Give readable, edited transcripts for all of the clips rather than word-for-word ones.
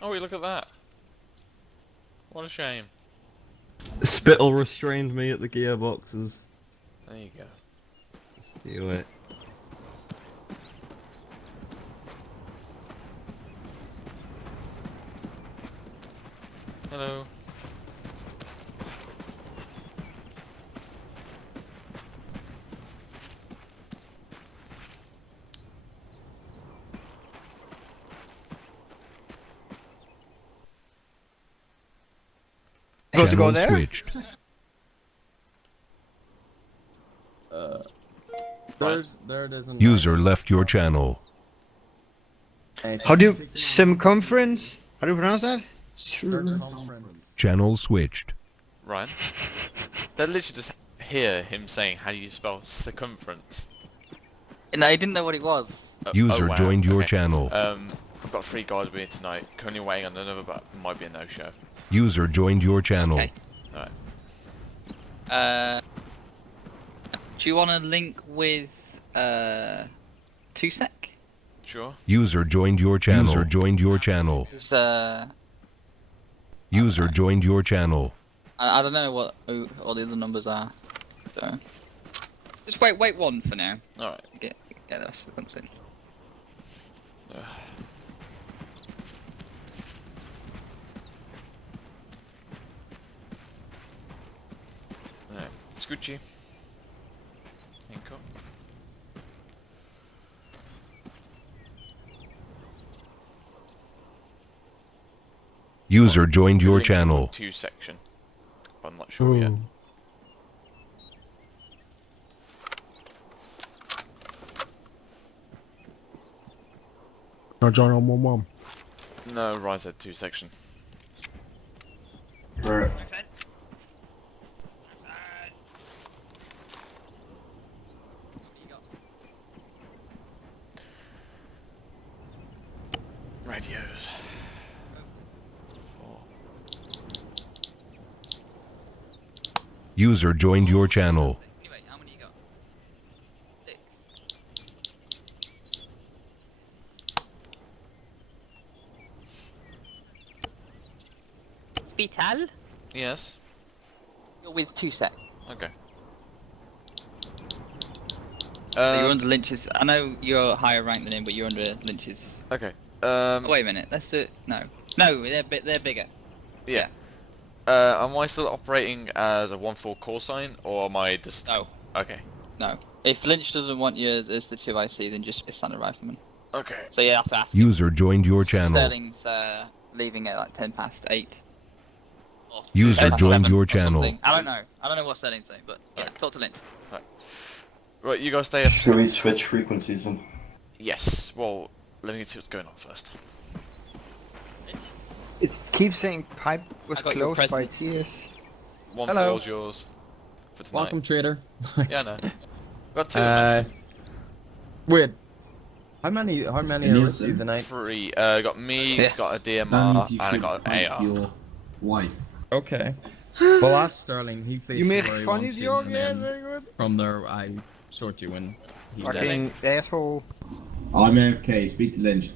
Oh, wait, look at that. What a shame. Spittle restrained me at the gearboxes. There you go. Do it. Hello. Supposed to go Channel there? switched. There doesn't. User left your channel. How do you circumference? How do you pronounce that? Channel switched. Ryan? They literally just hear him saying, how do you spell circumference? No, I didn't know what it was. User wow. joined your Okay. channel. I've got 3 guys with me tonight. Currently waiting on another, but it might be a no-show. User joined your channel. Okay. Alright. Do you want to link with 2sec? Sure. User joined your channel. User joined your channel. Because User joined your channel. I don't know what all the other numbers are. So just wait one for now. Alright. Get the rest of the things in. Alright. Scoochie. Handcuff. User joined your Link channel. 2 section. But I'm not sure yet. No, John on 1-1. No, Ryan said 2 section. Right. Radios. 4. User joined your channel. Anyway, how many you got? 6. Vital? Yes. You're with 2sec. Okay. You're under Lynch's. I know you're higher ranked than him, but you're under Lynch's. Okay. Oh, wait a minute. Let's do it. No, they're bigger. Yeah. Am I still operating as a 1-4 call sign, or am I just... No, Okay. no. If Lynch doesn't want you as the 2IC, then just be standard rifleman. Okay. So you have to ask. him. User joined your channel. Sterling's leaving at like 10:08. Or User 10:07 joined your or channel. something. I don't know. I don't know what Sterling's saying, but yeah, talk to Lynch. Right, you guys stay up. Should we switch frequencies then? Yes. Well, let me see what's going on first. It keeps saying pipe was I got your closed by present. TS. 1 Hello. 4's yours. For tonight. Welcome, trader. Yeah, no. Got 2 of them. Wait. How many are with you tonight? 3. Got me, Yeah. got a That DMR, means you and I should got an pipe AR. your wife. Okay. Well, ask Sterling. He plays You make where he funny wants to, joke, and yeah, then very good. from there I sort you when he's dead. Fucking asshole. I'm AFK, speak to Lynch.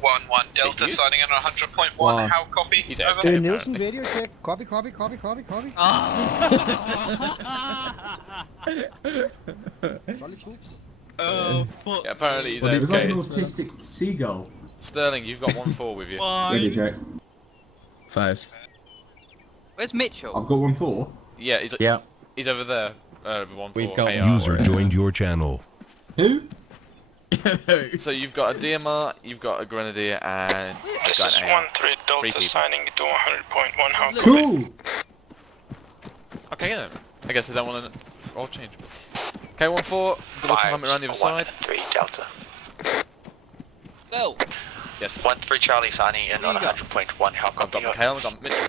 1-1 Delta Hey, you? signing in on 100.1. Wow. How copy? He's Over. AFK. Nielsen video check. Copy. Copy. Sorry, coops. Oh fuck! Yeah, apparently he's Well, he was It's like an AFK. autistic seagull. Sterling, you've got 1-4 with you. Ready, check. 5s. Where's Mitchell? I've got 1-4. Yeah, Yeah. he's over there. 1-4 We've got AR. User joined your channel. Who? So you've got a DMR, you've got a Grenadier, and you've This got is an AR. 1-3 Three Delta people. signing to 100.1. How copy? Cool! Okay, then. I guess I don't want to roll change. Okay, 1-4, double time around the other side. 3 Delta. Go. Yes. 1-3 Charlie signing in on Who you got? 100.1. How I've copy? got Mikhail, I've got Mitchell.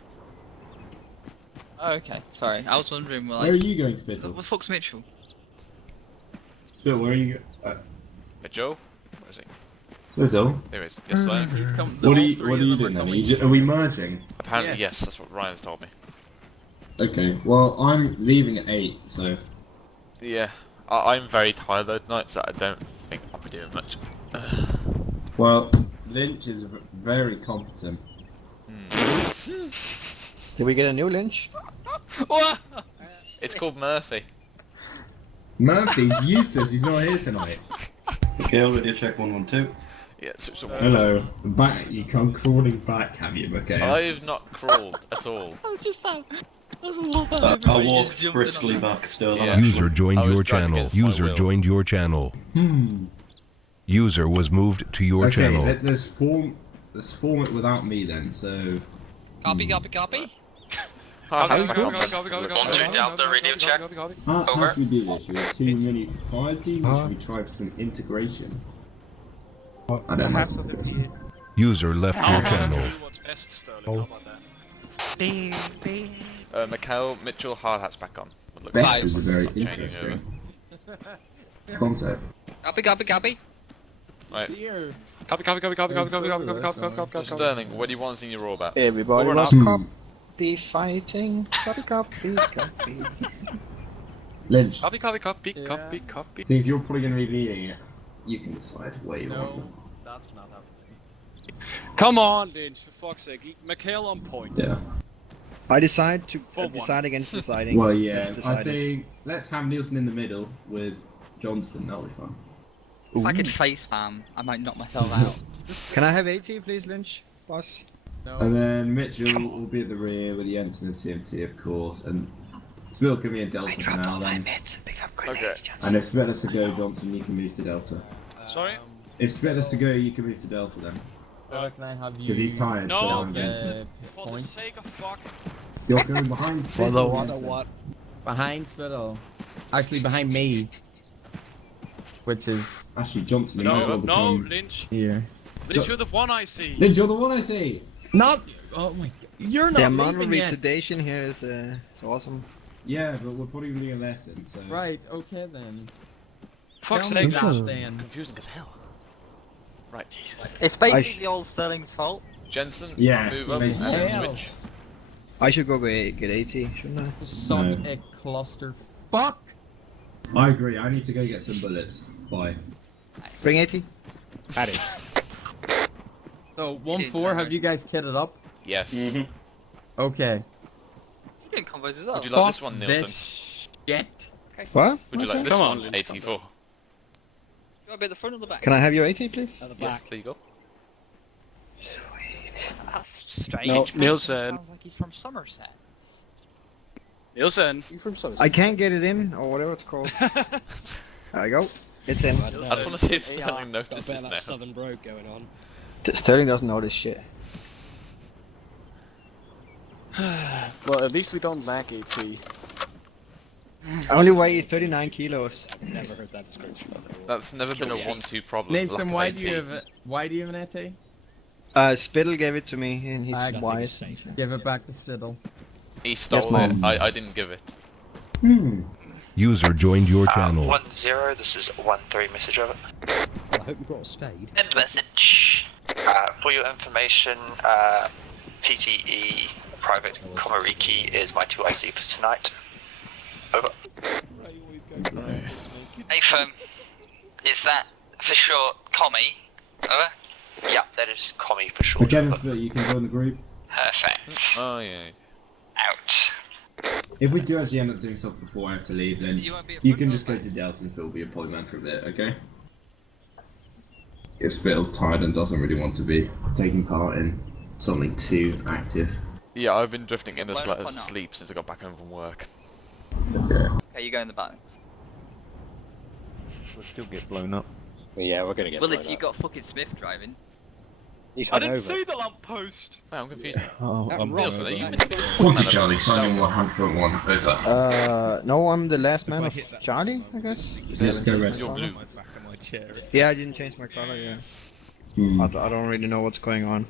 Oh, okay. Sorry, I was wondering Where are like, you going, Spittle? what the fuck's Mitchell? Spittle, where are you going? Mitchell? Where is he? Spittle? There he is. Yes, Sterling. He's come. What are all you, three what are of you them doing then? coming. Are we merging? Apparently, Yes. yes, that's what Ryan's told me. Okay, well, I'm leaving at 8, so... Yeah. I'm very tired though tonight, so I don't think I'll be doing much. Well, Lynch is very competent. Did we get a new Lynch? What? It's called Murphy. Murphy's useless. He's not here tonight. Okay, radio check 112. Yeah, so it's a Hello. Back. You come crawling back, have you, okay? I've not crawled at all. I just I love that. I everybody just walked jumping briskly on that. back still. Yeah. User joined I was your dragged channel. against my User will. joined your channel. User was moved to your Okay, channel. let's form it without me then. So Copy. Half Copy, back copy, on. copy, copy, copy, copy. 1-2 Delta, radio check. how Over. should we do this? Should we have too many fire teams? Or should we try for some integration? I don't know. User left your channel. What's best, Sterling? How about that? Mikhail Mitchell, hard hat's back on. Look, Best is a very changing interesting concept. Copy. Right, Copy. Sterling, what do you want in your raw bat? Everybody Over was and copy fighting. Copy. Lynch, Copy. if you're probably going to be leading it, you can decide where you want No, them. that's not happening. Come on, Lynch, for fuck's sake. Mikhail on point. Yeah. I decide to For one. decide against deciding. Well, yeah. It's I decided. think let's have Nielsen in the middle with Johnson. That'll be fun. If I could face spam, I might knock myself out. Can I have 80, please, Lynch? Boss. No. And then Mitchell will be at the rear with Jensen and CMT, of course. And Spill can be a Delta for now then. Okay. And if Spit has to go, Johnson, you can move to Delta. Sorry? If Spit has to go, you can move to Delta then. Can I have you? Because he's tired, so No, I'm going. For the Point sake of fuck. You're going behind Spit. behind Spittle. Actually, behind me. Which is Actually, Johnson, you might as No, well no, become... Lynch. here. Lynch, you're the one I see. Lynch, you're the one I see! Not. Oh my. You're not The amount of leaving yet. retardation here is awesome. Yeah, but we're probably doing a lesson, so... Right. Okay then. Fuck's Tell me sake, that Lynch. then. Confusing as hell. Right, Jesus. It's basically old Sterling's fault. Jensen, Yeah, move up basically. and then Hell. switch. I should go get 80, shouldn't I? Such No. a cluster. Fuck. I agree, I need to go get some bullets. Bye. Bring 80. So 1-4. Have you guys kitted up? Yes. Okay. You're doing combos as well. Would you like this Fuck one, Nielsen? this shit. What? Would you like this Come on, one, Lynch, 84? You want to be at the front or the back? Can I have your 80, please? Yes, there you go. That's strange. No, Man, Nielsen. Sounds like he's from Somerset. Nielsen. I can't get it in, or whatever it's called. There we go. It's in. I just want to see if Sterling notices now. Sterling doesn't know this shit. Well, at least we don't lack AT. I only weigh 39 kilos. That's never been a 1-2 problem. Nathan, Lack of why AT. do you have an AT? Spittle gave it to me, and he's wise. Give it back to Spittle. He stole Mom. it. I didn't give it. User joined your channel. 1-0, this is 1-3, message over. I hope you brought a spade. End message. For your information, PTE Private Komariki is my 2IC for tonight. Over. Hey, firm. Is that for sure Commie? Over. Yeah, that is Commie for short. Again, Spit, you can join the group. Perfect. Oh, yeah. Out. If we do actually end up doing stuff before I have to leave, then you won't be at you front can or just go back? to Delta and Phil be a polyman for a bit, okay? If Spittle's tired and doesn't really want to be taking part in something too active. Yeah, I've been drifting in Blown up or not? sleep since I got back home from work. Okay. Okay, you go in the back. We'll still get blown up. Yeah, we're gonna get. Well, if you got fucking Smith driving. He's I head didn't over. see the lamppost! Wow, I'm confused. Oh, That I'm rock Nielsen, are you over meant to there. be one Quality out Charlie, of signing the 100.1, over. No, I'm the last man of Charlie, I guess. Yes, go red. You're blue. Yeah, I didn't change my color, yeah. Hmm. I don't really know what's going on.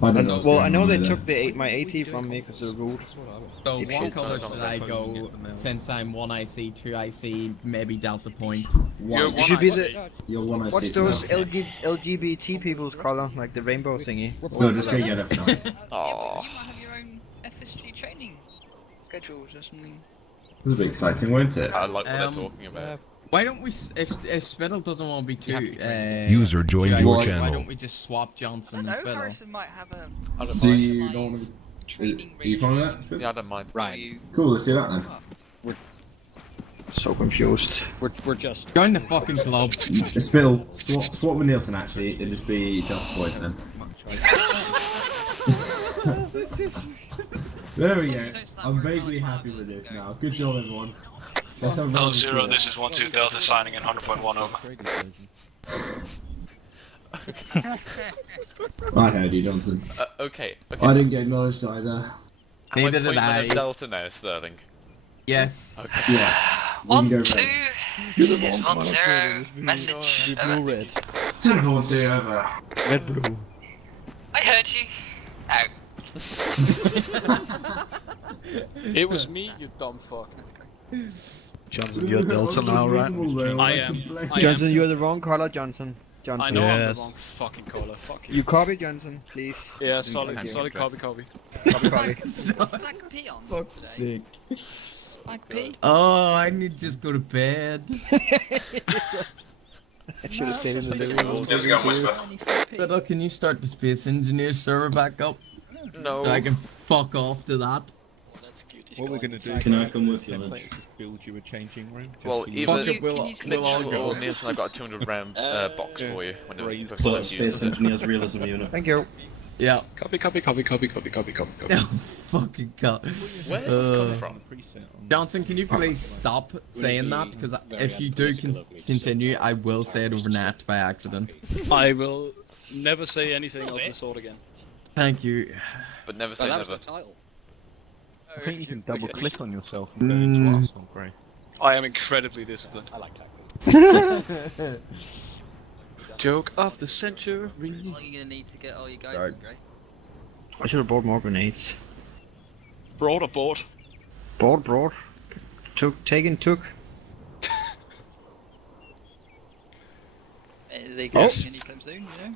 I don't know what's Well, I going know on they either. took my 80 from me because they're rude. So Keep what shit. color should I go since I'm 1IC, 2IC, maybe Delta Point? You're You should be IC. the. You're one I What's see those now. LGBT people's color? Like the rainbow thingy. No, just go yellow for now. Aw. You might have your own FSG training schedules or something. This will be exciting, won't it? I like what they're Um, talking about. Why don't we, if Spittle doesn't want to be too, User joined your why channel. don't we just swap Johnson and Spittle? might have a Do you not want to? Are you fine with that? Yeah, I don't mind. Right. Cool, let's do that then. So confused. We're just. Join the fucking club. Spittle, swap with Nielsen actually, it'll just be Delta Point then. There we go. I'm vaguely happy with this now. Good job everyone. Let's have a round of Zero, applause. this is 1-2 Delta signing in 100.1 over. I heard you, Johnson. Okay. I didn't get acknowledged either. Neither did Am I I. pointing on a Delta now, Sterling? Yes. Okay. Yes. So you can go 1-2 red. is 1-0. Message. Blue red. 2-1-2 over. Red blue. I heard you. Out. It was me, you dumb fuck. Johnson, you're Delta now, right? I am. Johnson, you're the wrong color, Johnson. Johnson. I know I'm the wrong fucking caller. Fuck you. You copy, Johnson, please. Yeah, solid copy. Black P on Fuck's today. sake. Black P. Oh, I need to just go to bed. I should have stayed in the living room. Spittle, can you start the Space Engineer server back up? No. So I can fuck off to that. What we're gonna do? Can I come with you then? Templates is build you a changing room. just Well, so you- either Fuck it, we'll all Mitchell go. or Nielsen, I've got a 200 round box for you. When Raise before Plus you use Space it. Engineers Realism Unit. Thank you. Yeah. Copy. Oh, fucking god. Where's this come from? Preset on- Johnson, can you please stop saying that? Because if you do continue, I will say it over net by accident. I will never say anything of the sort again. Thank you. But never say never. title. I think you can double click on yourself and go into Arsenal, Gray. I am incredibly disciplined. I like tackling. Joke of the century. How long are you gonna need to get all your guys Sorry. in, Gray? I should have bought more grenades. Broad or board? Bought. Took. Are they going anytime soon, you know?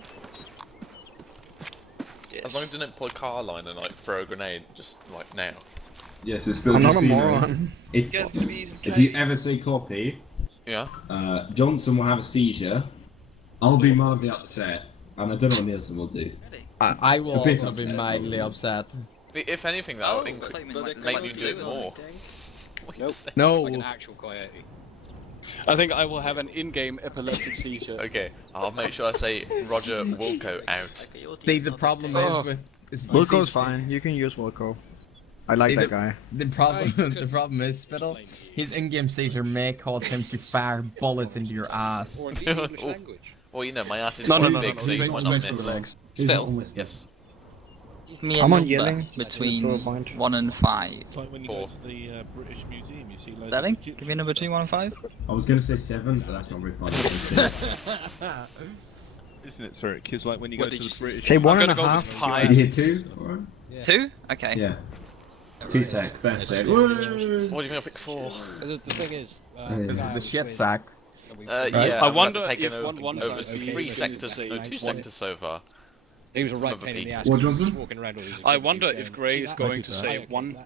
As long as you don't pull a car line and like throw a grenade, just like now. Yes, it's still I'm not a moron. You guys gonna be using If you ever say copy, Yeah. Johnson will have a seizure. I'll be mildly upset, and I don't know what Nielsen will do. I will A bit also be upset. mildly upset. If anything, that would I thought you meant like make you do it more. What you Nope. say? No. Like an actual coyote. I think I will have an in-game epileptic seizure. Okay, I'll make sure I say Roger Wilco out. See, the problem is with... is- you Wilco's see, fine. You can use Wilco. I like that guy. The problem is, Spittle, his in-game seizure may cause him to fire bullets into your ass. Or the English language. Well, you know, my ass is No, quite no, big, so you might not straight for the miss. legs. Phil. Yes. Give me a I'm on number yelling. between Throw a point. 1 and 5. It's like when you go to the British Museum, you see loads Sterling, of give me a number between 1 and 5. I was gonna say 7, but that's not very funny. Isn't it, Spheric? Because like when you go to the British Say one I'm and a gonna go half. with pi. You hit 2? Alright. 2? Okay. Yeah. 2 sec, best sec. What do you think I'll pick 4? The thing is, The shit sack. Yeah, I I'm wonder gonna take if over, one over side- 3 okay, sectors, so no, you 2 say sectors so far. he was a right Number pain in B. the ass. What, He was Johnson? walking around all these I exhibits wonder going, if Gray "See is that? going to say 1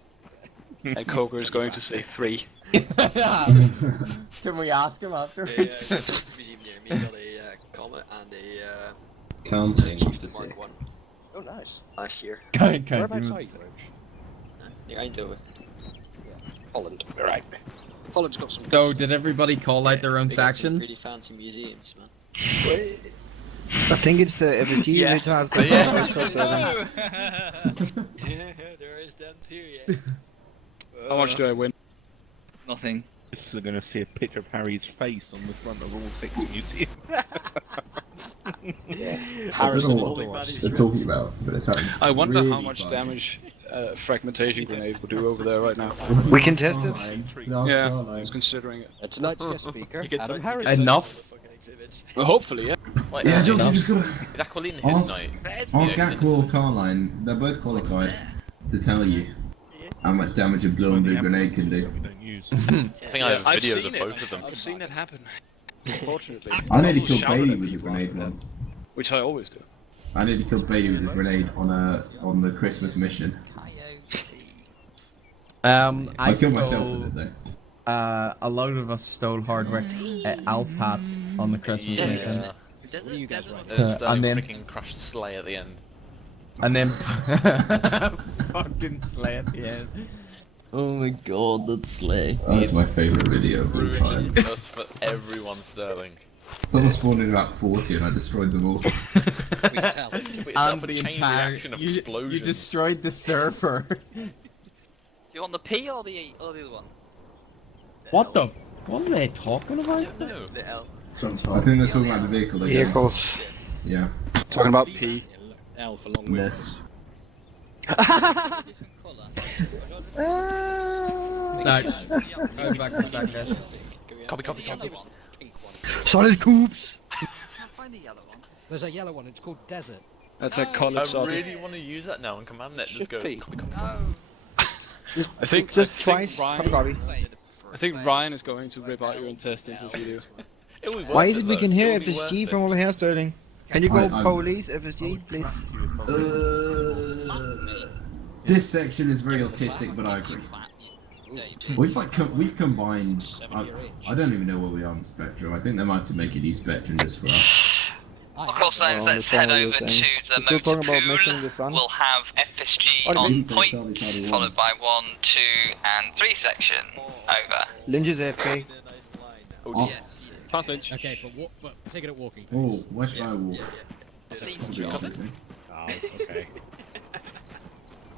and Coker is going to say 3. Can we ask him afterwards? Museum near me got a Comet and a Counting to Mark 6. 1 Oh, nice. last year. Whereabouts are you, Roach? Near Eindhoven. Holland. Right. Holland's got some. So, did everybody call out their own They got some section? really fancy museums, man. I think it's the FSG Yeah. which has Yeah. There is them too, yeah. How much do I win? Nothing. We're going to see a picture of Harry's face on the front of all 6 museums. I don't know what they're talking about, but it sounds I wonder really how much fun. damage fragmentation grenade will do over there right now. We can test it. Yeah, I was considering it. Tonight's guest speaker, You get Adam that- Harris. Enough. Fucking exhibits. Well, hopefully, yeah. Wait, Yeah, is Johnson just gotta Aquilin his ask, night? ask Aqua or Carline. They're both qualified to tell you how much damage a blown blue grenade can do. That we don't use. I think I have I've videos seen of it. both of them. I've seen it happen. Unfortunately. I nearly People killed shouted Bailey at with a people grenade after that, once. which I always do. I nearly killed Bailey with a grenade on the Christmas mission. Coyote. I killed myself with it though. a load of us stole Hardwick's elf hat on the Christmas mission. Yeah. What are you guys right? And Sterling And then- freaking crushed the sleigh at the end. And then fucking slay at the end. Oh my god, that sleigh. That's my favourite video of all time. Ruined us for everyone, Sterling. Someone spawned in about 40 and I destroyed them all. We can tell. Wait, is that And for the chain entire reaction of you explosions? destroyed the server. Do you want the P or the other one? What the? What are they talking about? No. I think they're talking about the vehicle again. Vehicles. Yeah. Talking about P. L for long This. No, go back for a second. Copy. Solid coops. I can't find the yellow one. There's a yellow one, it's called Desert. That's a I college solid. really want to use that now in command net. Just Shift go. P. Copy. I think Just I twice. think Copy. I think Ryan is going to rip out your intestines if you do. It will be Why worth is it it, we though. can hear It will be FSG worth from it. over here, Sterling? Can you go I'm- police FSG, please? This section is very autistic, but I agree. We've combined. I don't even know where we are on the spectrum. I think they might have to make it E-spectrum just for us. Call signs, let's head over to the Still talking about motor making pool. the sun? We'll have FSG Oh, on didn't say point, Charlie, Charlie, followed by 1, 2, and 3 section. Over. Lynch is AFK. Oh, Pass Lynch. Okay, but take it at walking. oh, where should I walk? Probably obviously. Oh, okay.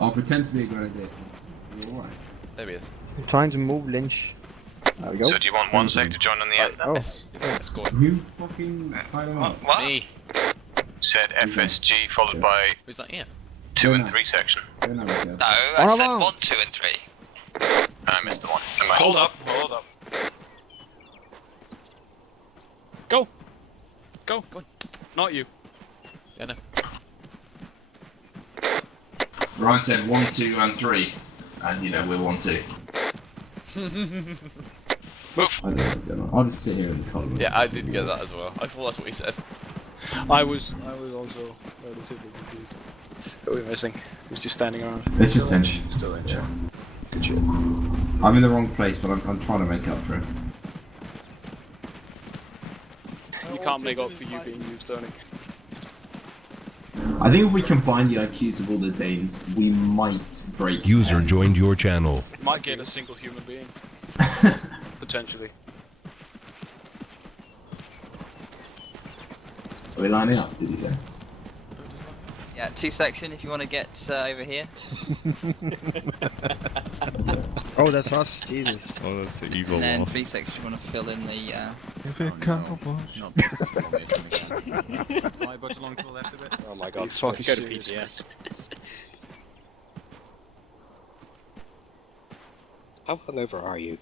I'll pretend to be a grenadier. Alright. There he is. I'm trying to move Lynch. There we go. do you want 1 sec to join on the end? Oh, Escort. You fucking tied him up. What? Me. Said FSG followed by Who's that? Ian. 2 and No. 3 section. Don't have a go. No, I One said along. 1, 2, and 3. And I missed the one. Hold up. Go. Not you. Yeah, no. Ryan said 1, 2, and 3. And you know, we're 1, 2. I don't know what's going on. I'll just sit here in the column. Yeah, I did get that as well. I thought that's what he said. I was also relatively confused. Who are we missing? Who's just standing around? It's just Lynch. Still Lynch. Yeah. Good shit. I'm in the wrong place, but I'm trying to make up for it. You can't make up for you being you, Sterling. I think if we combine the IQs of all the Danes, we might break. User 10. joined your channel. Might get a single human being. Potentially. Are we lining up, did you say? Yeah, 2 section if you want to get over here. oh, that's us. Jesus. Oh, that's the evil And then one. 3 section you want to fill in the. Oh my god, fucking go to serious. PTS. How hungover are you?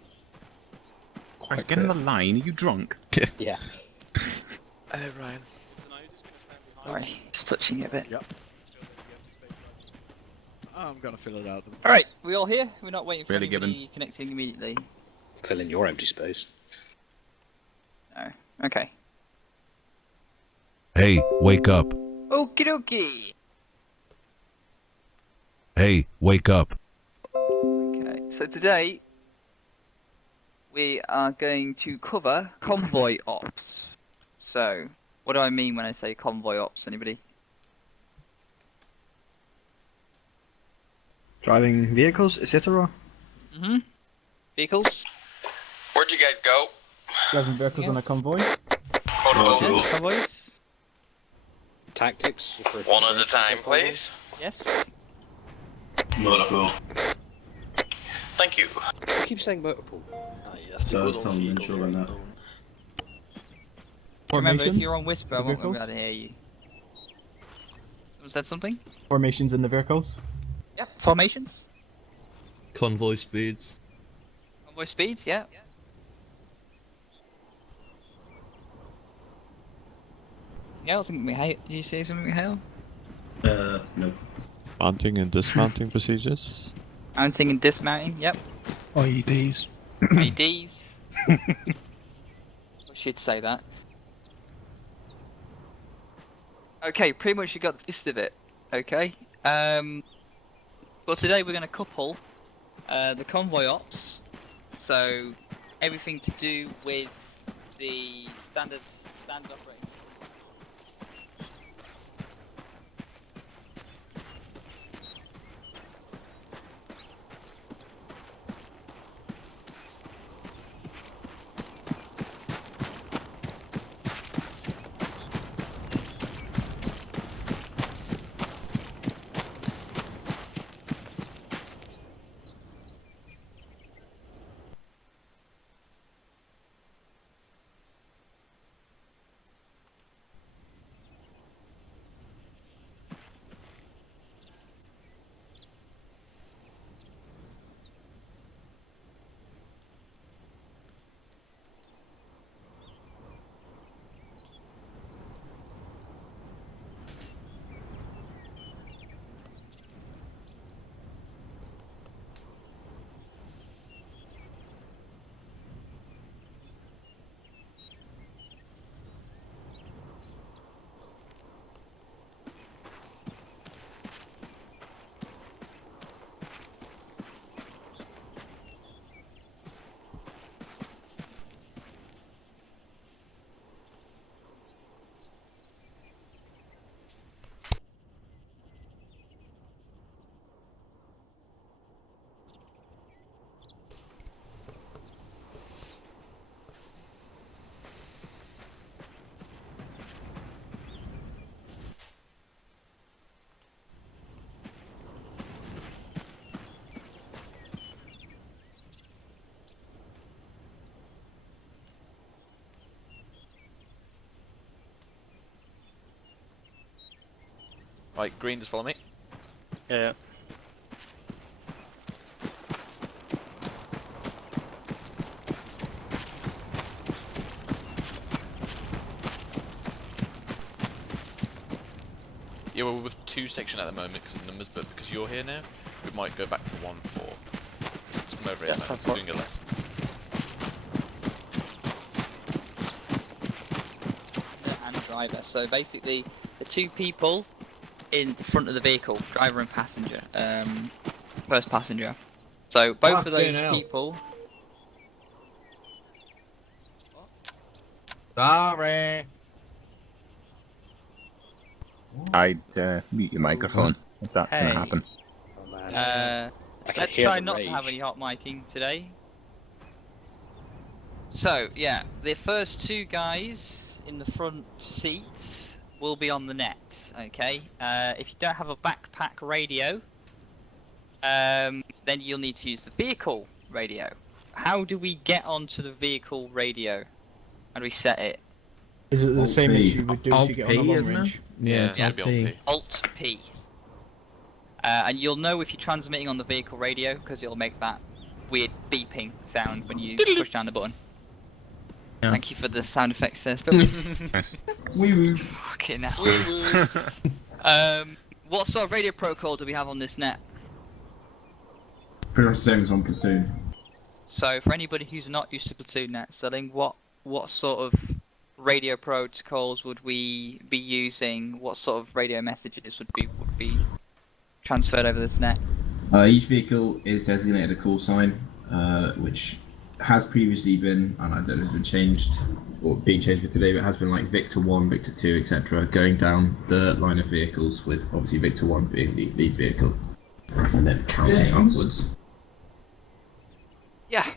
Quite get in the line. Are you drunk? Yeah. Ryan. Sorry, just touching it a bit. I'm gonna fill it out. Alright, we all here? We're not waiting for Really, anybody Gibbons? connecting immediately. Fill in your empty space. No. Okay. Hey, wake up. Okie dokie! Hey, wake up. Okay, so today we are going to cover convoy ops. So, what do I mean when I say convoy ops? Anybody? Driving vehicles, etc. Mm-hmm. Vehicles? Where'd you guys go? Driving vehicles on a convoy. Yes, convoys? Tactics. One at a time, please. Yes. Motorpool. Thank you. I keep saying motor pool. So I was telling Lynch all on that. Remember, if you're on whisper, I won't be able to hear you. Was that something? Formations in the vehicles. Yep. Formations? Convoy speeds. Convoy speeds, yeah. Yeah, I think Mihail. Did you say something, Mihail? No. Mounting and dismounting procedures. Mounting and dismounting, yep. IEDs. ADs. I should say that. Okay, pretty much you got the gist of it. Okay. But today we're going to couple the convoy ops. So everything to do with the standard operating. Right, green, just follow me. Yeah. Yeah, we're with 2 section at the moment because of numbers, but because you're here now, we might go back to 1-4. Just come over here, man. It's doing a lesson. And driver. So basically, the 2 people in front of the vehicle, driver and passenger, first passenger. So both of those people. Sorry. I'd mute your microphone if that's Hey. gonna happen. Oh, man. Let's try not to have any hot miking today. So yeah, the first 2 guys in the front seats will be on the net. Okay. If you don't have a backpack radio, then you'll need to use the vehicle radio. How do we get onto the vehicle radio? How do we set it? Is it the Alt same P. as you would do to get on a long range? Yeah, it's Yeah, Alt it'll be on P. P. Alt P. And you'll know if you're transmitting on the vehicle radio because it'll make that weird beeping sound when you push down the button. Yeah. Thank you for the sound effects there. Wee woo. Fucking hell. What sort of radio protocol do we have on this net? Pretty much the same as on Platoon. So for anybody who's not used to Platoon net selling, what sort of radio protocols would we be using? What sort of radio messages would be transferred over this net? Each vehicle is designated a call sign, which has previously been, and I don't know if it's been changed or being changed for today, but it has been like Victor 1, Victor 2, etc. going down the line of vehicles, with obviously Victor 1 being the lead vehicle, and then counting upwards. Yeah.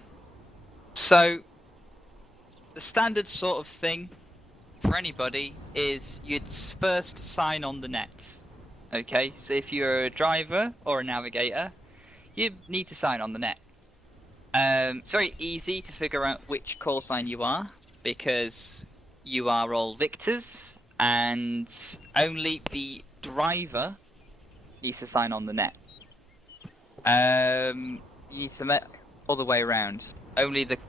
So the standard sort of thing for anybody is you'd first sign on the net. Okay, so if you're a driver or a navigator, you need to sign on the net. It's very easy to figure out which call sign you are because you are all victors, and only the driver needs to sign on the net. You need to met all the way around. Only the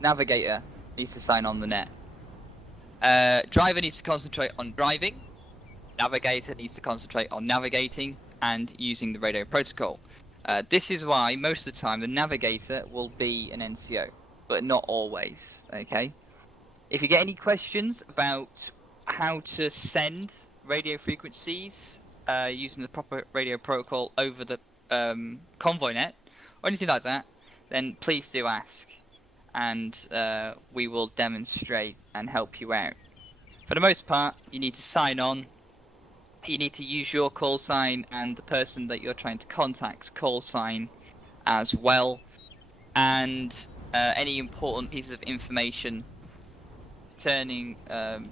navigator needs to sign on the net. Driver needs to concentrate on driving. Navigator needs to concentrate on navigating and using the radio protocol. This is why most of the time the navigator will be an NCO, but not always. Okay. If you get any questions about how to send radio frequencies using the proper radio protocol over the convoy net or anything like that, then please do ask. and we will demonstrate and help you out. For the most part, you need to sign on. You need to use your call sign and the person that you're trying to contact's call sign as well. And any important pieces of information turning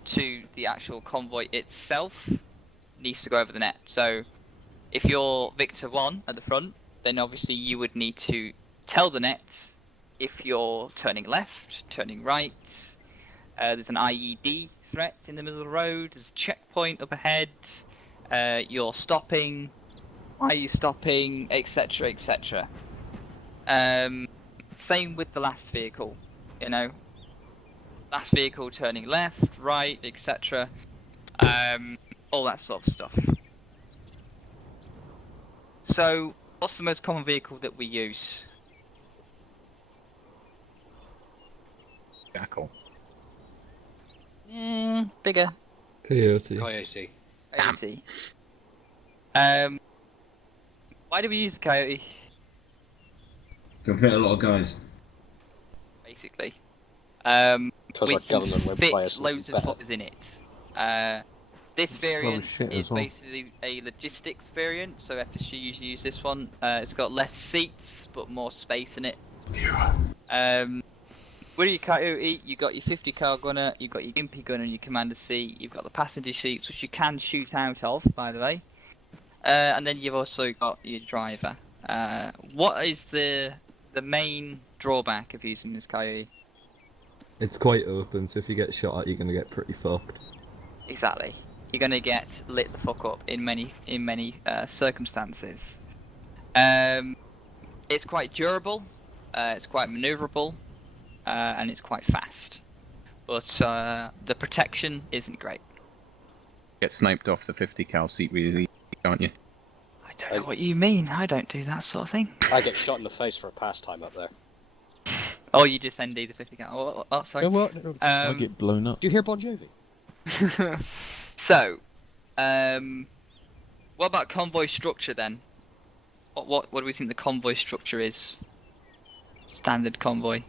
to the actual convoy itself needs to go over the net. So if you're Victor 1 at the front, then obviously you would need to tell the net if you're turning left, turning right, there's an IED threat in the middle of the road, there's a checkpoint up ahead, you're stopping, why are you stopping, etc, etc. Same with the last vehicle, you know, last vehicle turning left, right, etc. All that sort of stuff. So, what's the most common vehicle that we use? Jackal. Bigger. Coyote. Coyote. Coyote. Why do we use the coyote? Can fit a lot of guys. Basically. Because We our government can won't buy fit us loads of better. fighters in it. This variant shit is as well. basically a logistics variant, so FSG usually use this one. It's got less seats, but more space in it. With your coyote, you've got your 50 cal gunner, you've got your gimpy gunner and your commander seat, you've got the passenger seats, which you can shoot out of, by the way. And then you've also got your driver. What is the main drawback of using this coyote? It's quite open, so if you get shot at, you're gonna get pretty fucked. Exactly. You're gonna get lit the fuck up in many circumstances. It's quite durable, it's quite maneuverable, and it's quite fast. But the protection isn't great. Get sniped off the 50 cal seat really, can't you? I don't know what you mean. I don't do that sort of thing. I get shot in the face for a pastime up there. Oh, you just ND the 50 cal. Oh, sorry. I get blown up. Do you hear Bon Jovi? So, what about convoy structure then? What do we think the convoy structure is? Standard convoy.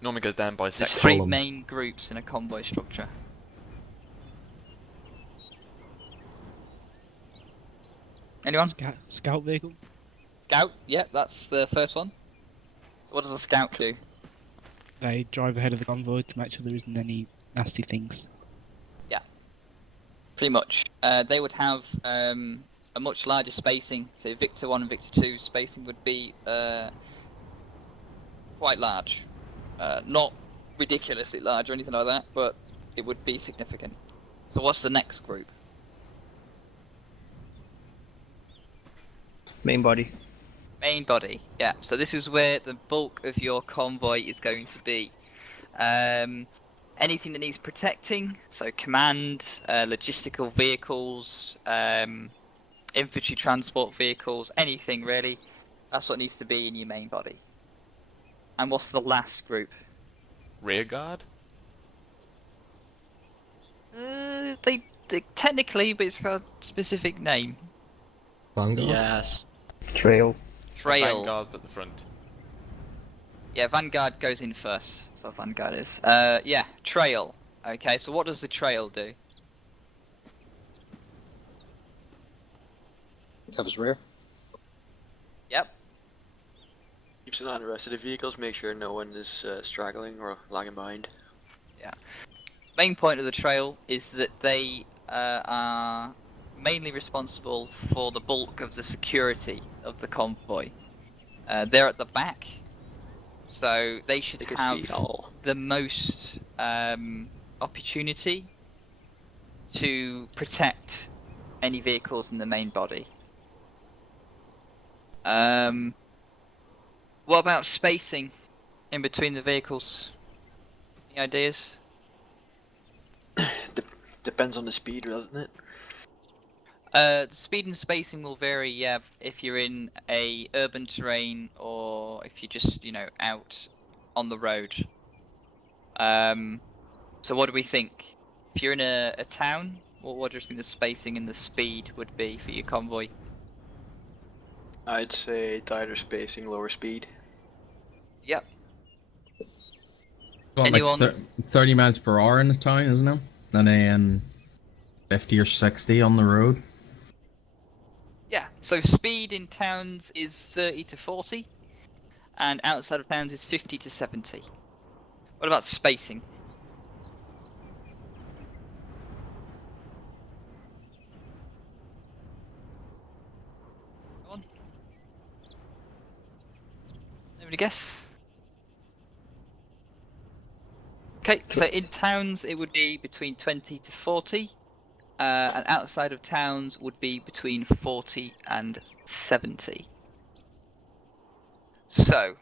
Normally goes down by There's section. 3 main groups in a convoy structure. Anyone? Scout vehicle. Scout. Yep, that's the first one. So what does a scout do? They drive ahead of the convoy to make sure there isn't any nasty things. Yeah. Pretty much. They would have a much larger spacing. So Victor 1 and Victor 2 spacing would be quite large. Not ridiculously large or anything like that, but it would be significant. So what's the next group? Main body. Main body, yeah. So this is where the bulk of your convoy is going to be. Anything that needs protecting, so command, logistical vehicles, infantry transport vehicles, anything really. That's what needs to be in your main body. And what's the last group? Rear guard? They technically, but it's got a specific name. Vanguard? Yes. Trail. Trail. Vanguard at the front. Yeah, Vanguard goes in first. That's what Vanguard is. Yeah, trail. Okay, so what does the trail do? Covers rear. Yep. Keeps an eye on the rest of the vehicles, make sure no one is straggling or lagging behind. Yeah. Main point of the trail is that they are mainly responsible for the bulk of the security of the convoy. They're at the back, so they should have the most opportunity to protect any vehicles in the main body. What about spacing in between the vehicles? Any ideas? Depends on the speed, doesn't it? The speed and spacing will vary, yeah, if you're in a urban terrain or if you're just, you know, out on the road. So what do we think? If you're in a town, what do you think the spacing and the speed would be for your convoy? I'd say tighter spacing, lower speed. What, Anyone? like 30 miles per hour in the town, isn't it? And then 50 or 60 on the road. Yeah. So speed in towns is 30 to 40, and outside of towns is 50 to 70. What about spacing? Go on. Anybody guess? Okay, so in towns it would be between 20 to 40, and outside of towns would be between 40 and 70. So,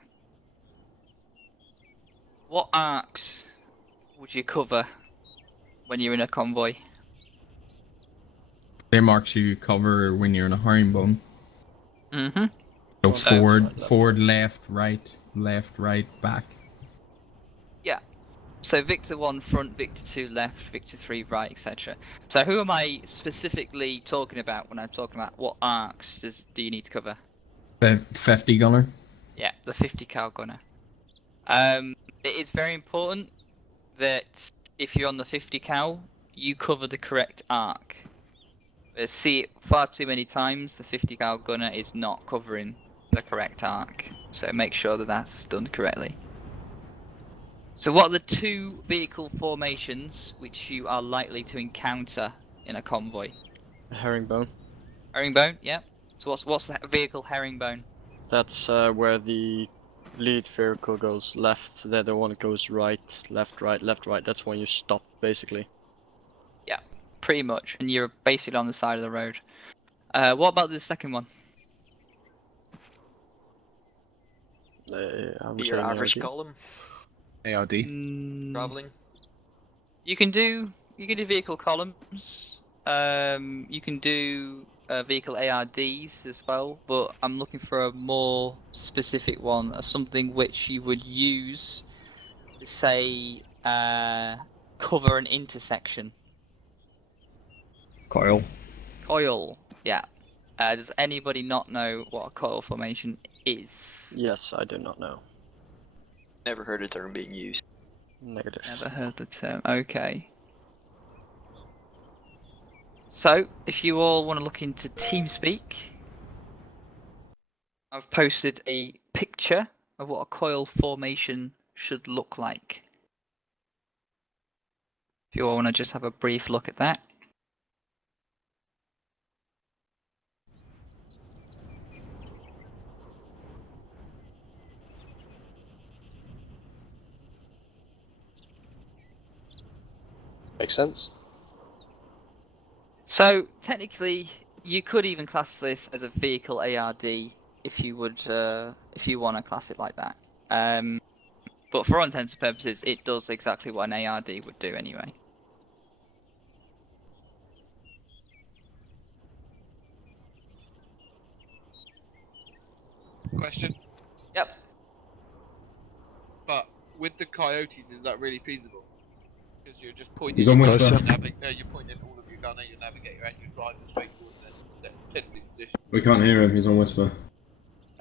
what arcs would you cover when you're in a convoy? They marks you cover when you're in a herringbone. Mm-hmm. So forward, left, right, back. Yeah. So Victor 1 front, Victor 2 left, Victor 3 right, etc. So who am I specifically talking about when I'm talking about what arcs do you need to cover? 50 gunner. Yeah, the 50 cal gunner. It is very important that if you're on the 50 cal, you cover the correct arc. I see it far too many times. The 50 cal gunner is not covering the correct arc, so make sure that that's done correctly. So what are the two vehicle formations which you are likely to encounter in a convoy? Herringbone. Herringbone, yeah. So what's the vehicle herringbone? That's where the lead vehicle goes left, the other one goes right, left, right, left, right. That's when you stop, basically. Yeah, pretty much. And you're basically on the side of the road. What about the second one? Your average column. ARD. Traveling. You can do vehicle columns. You can do vehicle ARDs as well, but I'm looking for a more specific one, something which you would use to say cover an intersection. Coil. Coil, yeah. Does anybody not know what a coil formation is? Yes, I do not know. Never heard a term being used. Negative. Never heard the term. Okay. So, if you all want to look into TeamSpeak, I've posted a picture of what a coil formation should look like. If you all want to just have a brief look at that. Makes sense. So, technically, you could even class this as a vehicle ARD if you would, if you want to class it like that. But for all intents and purposes, it does exactly what an ARD would do anyway. Question. Yep. But with the coyotes, is that really feasible? Because you're just pointing. He's almost your there. you're pointing all of your gunner, your navigator, and you're driving straight towards their potentially position. We can't hear him. He's on whisper.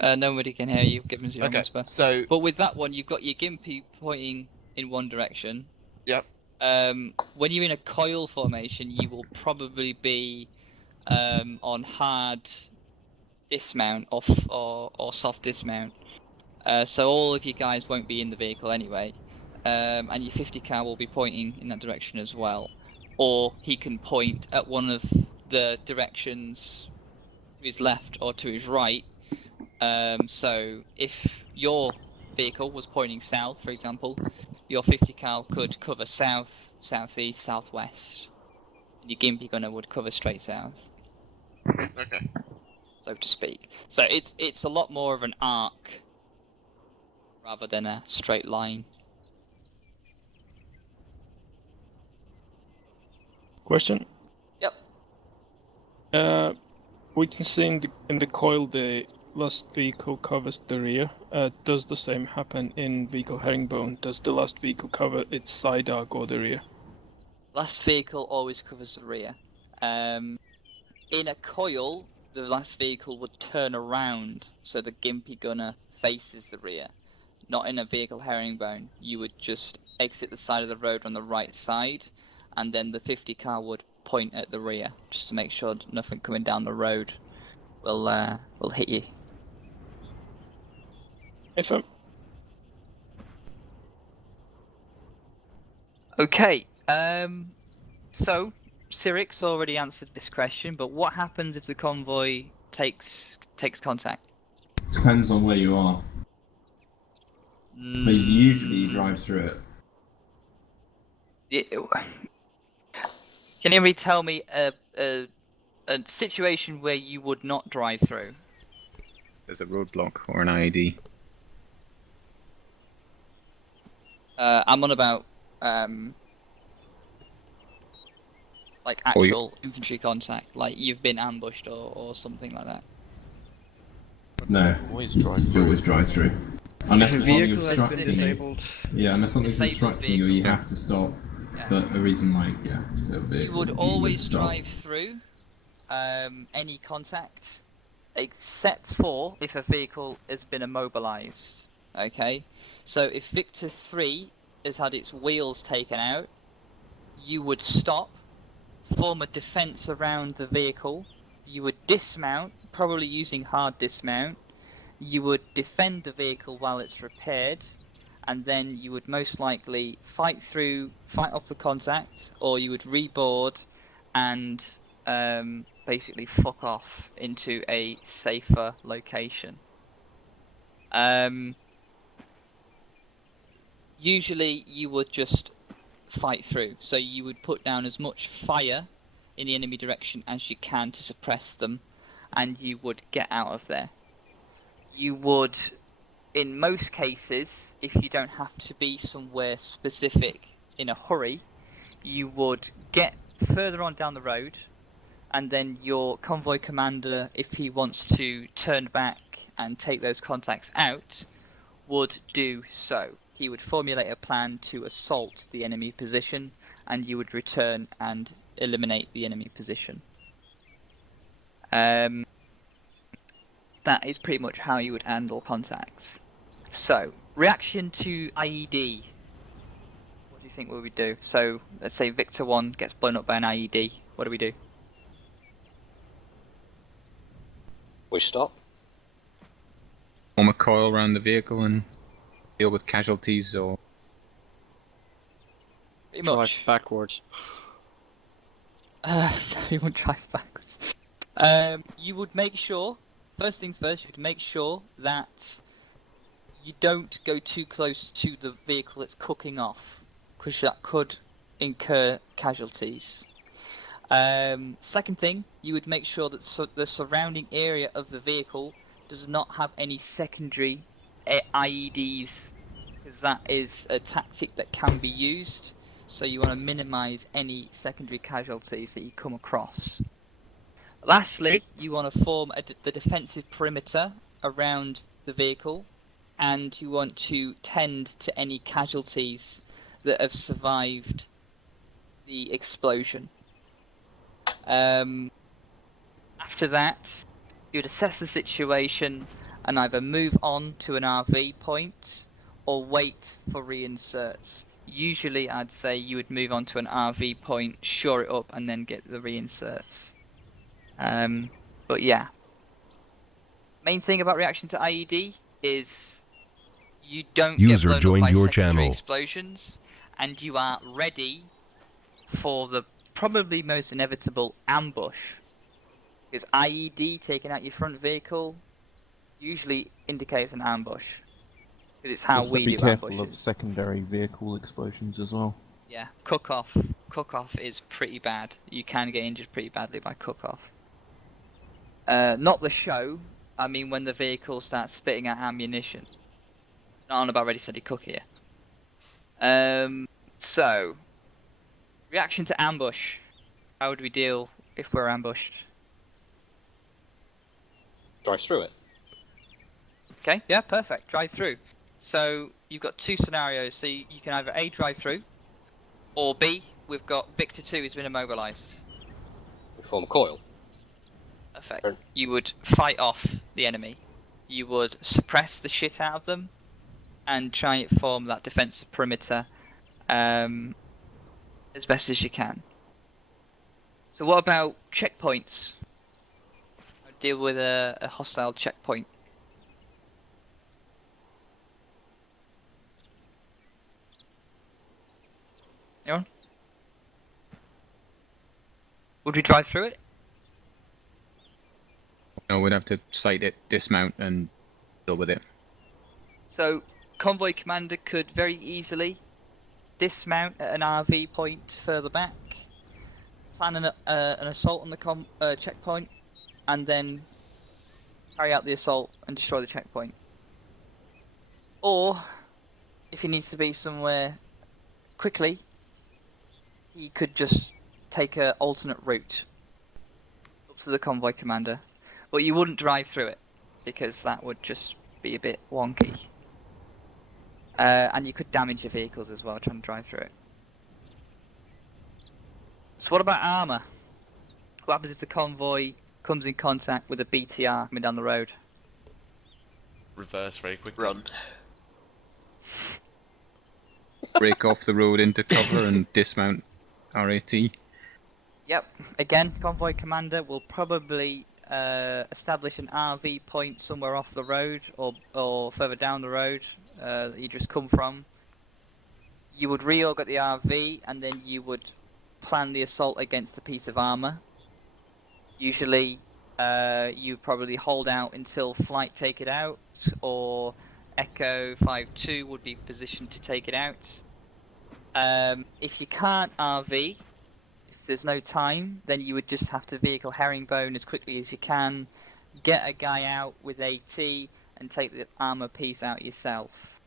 Nobody can hear you, given zero Okay, whisper. so but with that one, you've got your gimpy pointing in one direction. Yep. When you're in a coil formation, you will probably be on hard dismount or soft dismount. So all of you guys won't be in the vehicle anyway, and your 50 cal will be pointing in that direction as well, or he can point at one of the directions to his left or to his right. So if your vehicle was pointing south, for example, your 50 cal could cover south, southeast, southwest. And your gimpy gunner would cover straight south. Okay. So to speak. So it's a lot more of an arc rather than a straight line. Question. Yep. We can see in the coil the last vehicle covers the rear. Does the same happen in vehicle herringbone? Does the last vehicle cover its side arc or the rear? Last vehicle always covers the rear. In a coil, the last vehicle would turn around so the gimpy gunner faces the rear. not in a vehicle herringbone. You would just exit the side of the road on the right side, and then the 50 car would point at the rear, just to make sure nothing coming down the road will hit you. If I'm Okay, so Cyrix already answered this question, but what happens if the convoy takes contact? Depends on where you are. But usually you drive through it. Can anybody tell me a situation where you would not drive through? There's a roadblock or an IED. I'm on about like actual infantry contact, like you've been ambushed or something like that. No, Always drive you through. always drive through. Unless If a there's something vehicle has been obstructing you. disabled. Yeah, unless something's Disabled obstructing you, you have to stop for a reason like, is it a vehicle? You would always stop. drive through any contact, except for if a vehicle has been immobilized. Okay, so if Victor 3 has had its wheels taken out, you would stop, form a defense around the vehicle, you would dismount, probably using hard dismount, you would defend the vehicle while it's repaired, and then you would most likely fight off the contact, or you would reboard and basically fuck off into a safer location. Usually you would just fight through, so you would put down as much fire in the enemy direction as you can to suppress them, and you would get out of there. You would, in most cases, if you don't have to be somewhere specific in a hurry, you would get further on down the road, and then your convoy commander, if he wants to turn back and take those contacts out, would do so. He would formulate a plan to assault the enemy position, and you would return and eliminate the enemy position. That is pretty much how you would handle contacts. So, reaction to IED. What do you think we would do? So, let's say Victor 1 gets blown up by an IED. What do we do? We stop. Form a coil around the vehicle and deal with casualties or... Pretty Drive much. backwards. No, you won't drive backwards. You would make sure, first things first, you would make sure that you don't go too close to the vehicle that's cooking off, because that could incur casualties. Second thing, you would make sure that the surrounding area of the vehicle does not have any secondary IEDs, because that is a tactic that can be used, so you want to minimize any secondary casualties that you come across. Lastly, you want to form the defensive perimeter around the vehicle, and you want to tend to any casualties that have survived the explosion. After that, you would assess the situation and either move on to an RV point or wait for reinserts. Usually I'd say you would move on to an RV point, shore it up, and then get the reinserts. But yeah. Main thing about reaction to IED is you don't User get blown joined up by your secondary channel. explosions, and you are ready for the probably most inevitable ambush. Because IED taking out your front vehicle usually indicates an ambush. Because it's how Also we be do careful ambushes. of secondary vehicle explosions as well. Yeah, cook-off. Cook-off is pretty bad. You can get injured pretty badly by cook-off. Not the show. I mean when the vehicle starts spitting out ammunition. Not on about ready, steady, cook here. So, reaction to ambush. How would we deal if we're ambushed? Drive through it. Okay, yeah, perfect. Drive through. So you've got two scenarios. So you can either A, drive through, or B, we've got Victor 2 who's been immobilized. We form a coil. Perfect. You would fight off the enemy. You would suppress the shit out of them, and try and form that defensive perimeter as best as you can. So what about checkpoints? Deal with a hostile checkpoint. Anyone? Would we drive through it? No, we'd have to sight it, dismount, and deal with it. So, convoy commander could very easily dismount at an RV point further back, plan an assault on the checkpoint, and then carry out the assault and destroy the checkpoint. Or, if he needs to be somewhere quickly, he could just take an alternate route up to the convoy commander. But you wouldn't drive through it, because that would just be a bit wonky. And you could damage your vehicles as well trying to drive through it. So what about ArmA? What happens if the convoy comes in contact with a BTR coming down the road? Reverse very quickly. Run. Break off the road into cover and dismount RAT. Yep. Again, convoy commander will probably establish an RV point somewhere off the road or further down the road that you just come from. You would reorg at the RV and then you would plan the assault against the piece of armor. Usually you probably hold out until flight take it out, or Echo 5-2 would be positioned to take it out. If you can't RV, if there's no time, then you would just have to vehicle herringbone as quickly as you can, get a guy out with AT, and take the armor piece out yourself.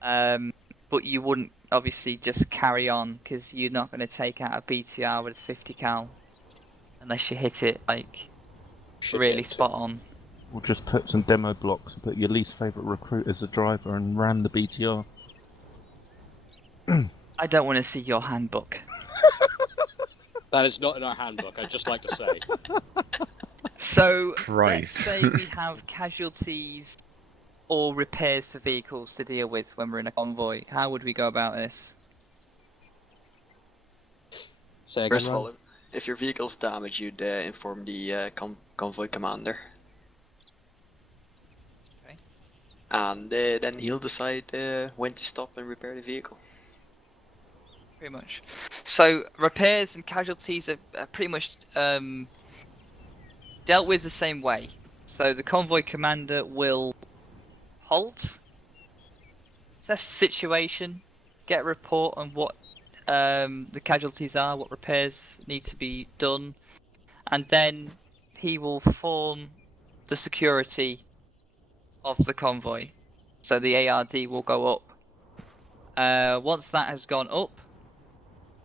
But you wouldn't obviously just carry on, because you're not going to take out a BTR with 50 cal unless you hit it like really spot on. We'll just put some demo blocks and put your least favourite recruit as a driver and ram the BTR. I don't want to see your handbook. That is not in our handbook, I'd just like to say. So, Christ. let's say we have casualties or repairs to vehicles to deal with when we're in a convoy. How would we go about this? First of all, if your vehicle's damaged, you'd inform the convoy commander. Okay. And then he'll decide when to stop and repair the vehicle. Pretty much. So repairs and casualties are pretty much dealt with the same way. So the convoy commander will halt, assess the situation, get a report on what the casualties are, what repairs need to be done, and then he will form the security of the convoy. So the ARD will go up. Once that has gone up,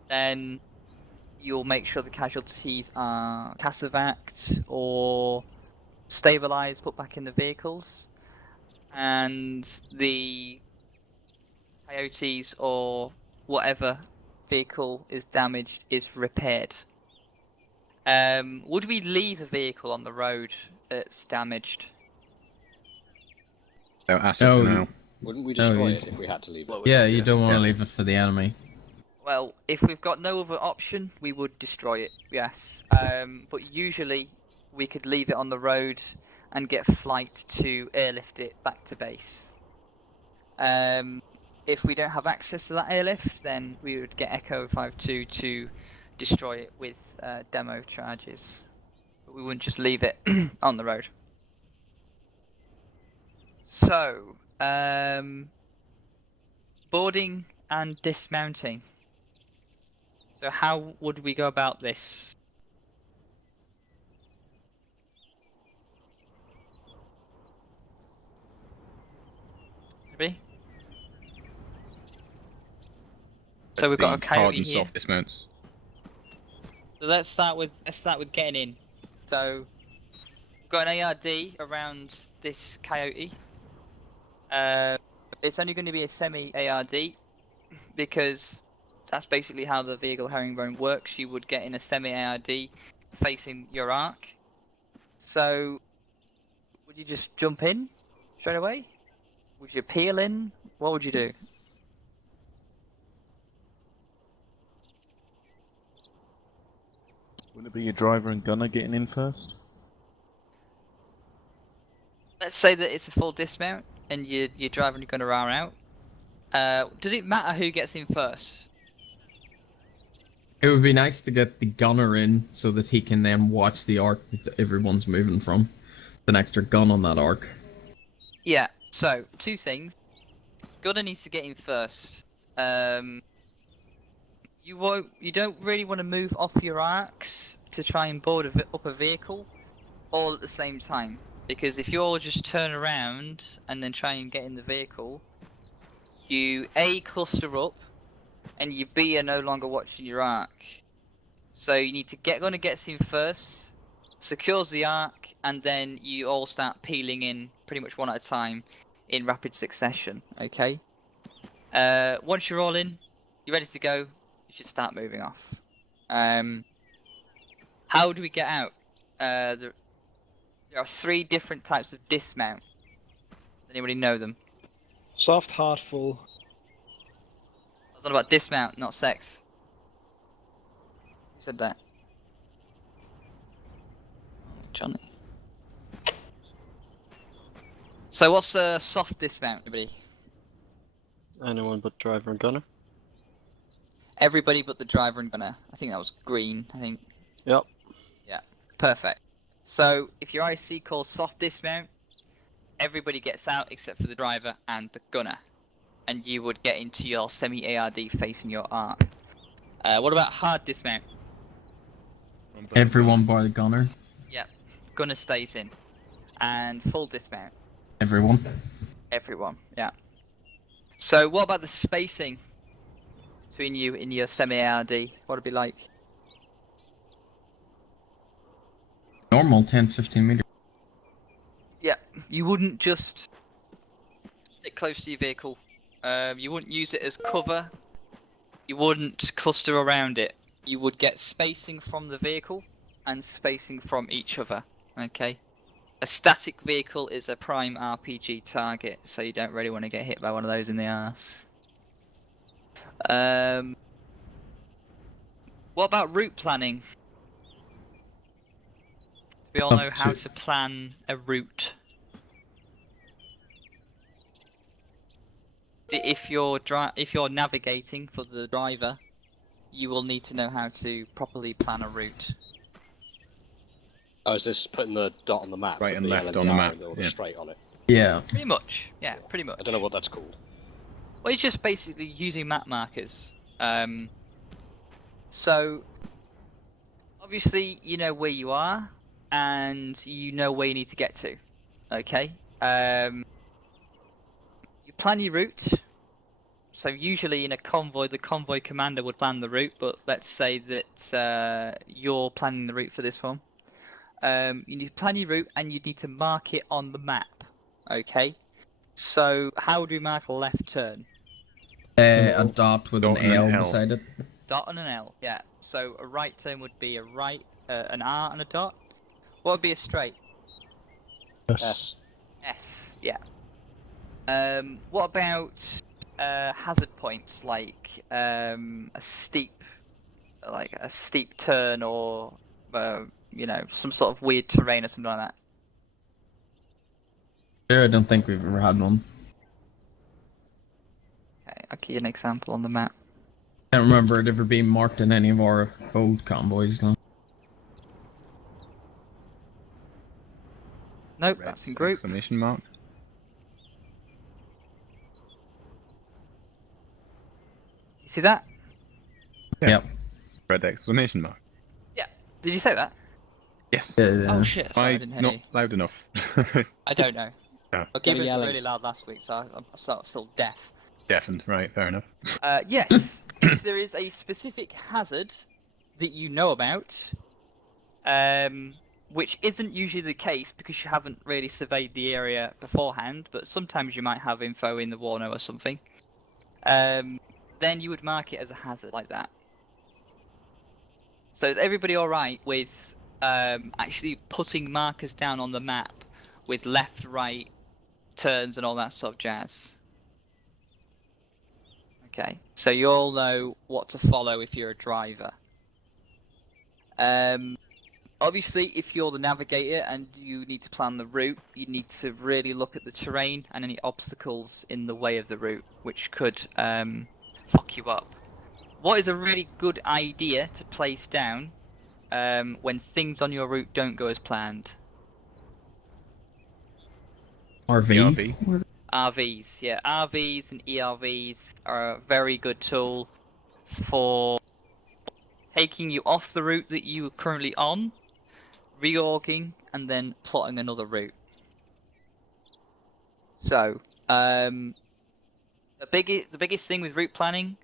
then you'll make sure the casualties are casevaced or stabilized, put back in the vehicles, and the coyotes or whatever vehicle is damaged is repaired. Would we leave a vehicle on the road that's damaged? Wouldn't we destroy it if we had to leave it? Yeah, you don't want to leave it for the enemy. Well, if we've got no other option, we would destroy it, yes. But usually, we could leave it on the road and get flight to airlift it back to base. If we don't have access to that airlift, then we would get Echo 5-2 to destroy it with demo charges. But we wouldn't just leave it on the road. So, boarding and dismounting. So how would we go about this? Maybe? So we've got a hard coyote and here. soft dismounts. So let's start with getting in. So we've got an ARD around this coyote. It's only going to be a semi-ARD because that's basically how the vehicle herringbone works. You would get in a semi-ARD facing your arc. So would you just jump in straight away? Would you peel in? What would you do? Will it be your driver and gunner getting in first? Let's say that it's a full dismount and your driver and your gunner are out. Does it matter who gets in first? It would be nice to get the gunner in so that he can then watch the arc that everyone's moving from. An extra gun on that arc. Yeah, so, two things. Gunner needs to get in first. You don't really want to move off your arcs to try and board up a vehicle all at the same time. Because if you all just turn around and then try and get in the vehicle, you A, cluster up, and you B, are no longer watching your arc. So you need to Gunner gets in first, secures the arc, and then you all start peeling in pretty much one at a time in rapid succession, okay? Once you're all in, you're ready to go, you should start moving off. How do we get out? There are 3 different types of dismount. Does anybody know them? Soft, hard, full. It's not about dismount, not sex. Who said that? Johnny. So what's a soft dismount, everybody? Anyone but driver and gunner. Everybody but the driver and gunner. I think that was green, I think. Yep. Yeah, perfect. So, if your IC calls soft dismount, everybody gets out except for the driver and the gunner. And you would get into your semi-ARD facing your arc. What about hard dismount? Everyone by the gunner. Yep, gunner stays in. And full dismount? Everyone. Everyone, yeah. So, what about the spacing between you in your semi-ARD? What would it be like? Normal 10-15 meters. Yeah, you wouldn't just stick close to your vehicle. You wouldn't use it as cover. You wouldn't cluster around it. You would get spacing from the vehicle and spacing from each other. Okay. A static vehicle is a prime RPG target, so you don't really want to get hit by one of those in the arse. What about route planning? We all know how to plan a route. If you're navigating for the driver, you will need to know how to properly plan a route. Oh, is this putting the dot on the map? Right and the left L on the R map, and the yeah. straight on it. Yeah. Pretty much, yeah, pretty much. I don't know what that's called. Well, it's just basically using map markers. So, obviously, you know where you are, and you know where you need to get to. Okay? You plan your route. So usually in a convoy, the convoy commander would plan the route, but let's say that you're planning the route for this one. You need to plan your route, and you need to mark it on the map. Okay? So, how would we mark a left turn? A dot with an L beside it. Dot and an L, yeah. So a right turn would be a right, an R and a dot. What would be a straight? S. S, yeah. What about hazard points like a steep turn, or you know, some sort of weird terrain or something like that? Sure, I don't think we've ever had one. Okay, I'll give you an example on the map. Can't remember it ever being marked in any of our old convoys though. Nope, that's in group. Exclamation mark. You see that? Yeah. Yep. Red exclamation mark. Yeah. Did you say that? Yes. Oh shit, sorry, I didn't hear Not you. loud enough. I don't know. No. I gave it yelling. really loud last week, so I'm still deaf. Deafened, right, fair enough. Yes, if there is a specific hazard that you know about, which isn't usually the case because you haven't really surveyed the area beforehand, but sometimes you might have info in the Warno or something, then you would mark it as a hazard like that. So is everybody alright with actually putting markers down on the map with left, right, turns and all that sort of jazz. Okay, so you all know what to follow if you're a driver. Obviously, if you're the navigator and you need to plan the route, you need to really look at the terrain and any obstacles in the way of the route, which could fuck you up. What is a really good idea to place down when things on your route don't go as planned? RV. RVs, yeah. RVs and ERVs are a very good tool for taking you off the route that you are currently on, reorging, and then plotting another route. So, the biggest thing with route planning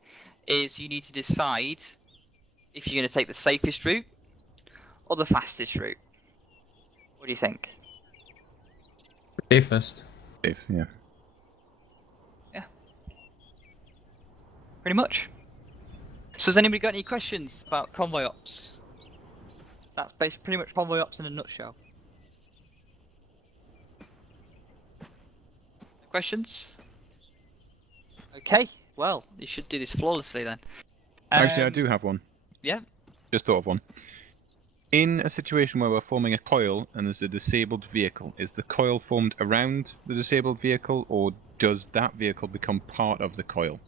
is you need to decide if you're going to take the safest route or the fastest route. What do you think? Safest. Safe, yeah. Yeah. Pretty much. So has anybody got any questions about convoy ops? That's basically pretty much convoy ops in a nutshell. Questions? Okay, well, you should do this flawlessly then. Actually, I do have one. Yeah? Just thought of one. In a situation where we're forming a coil and there's a disabled vehicle, is the coil formed around the disabled vehicle, or does that vehicle become part of the coil?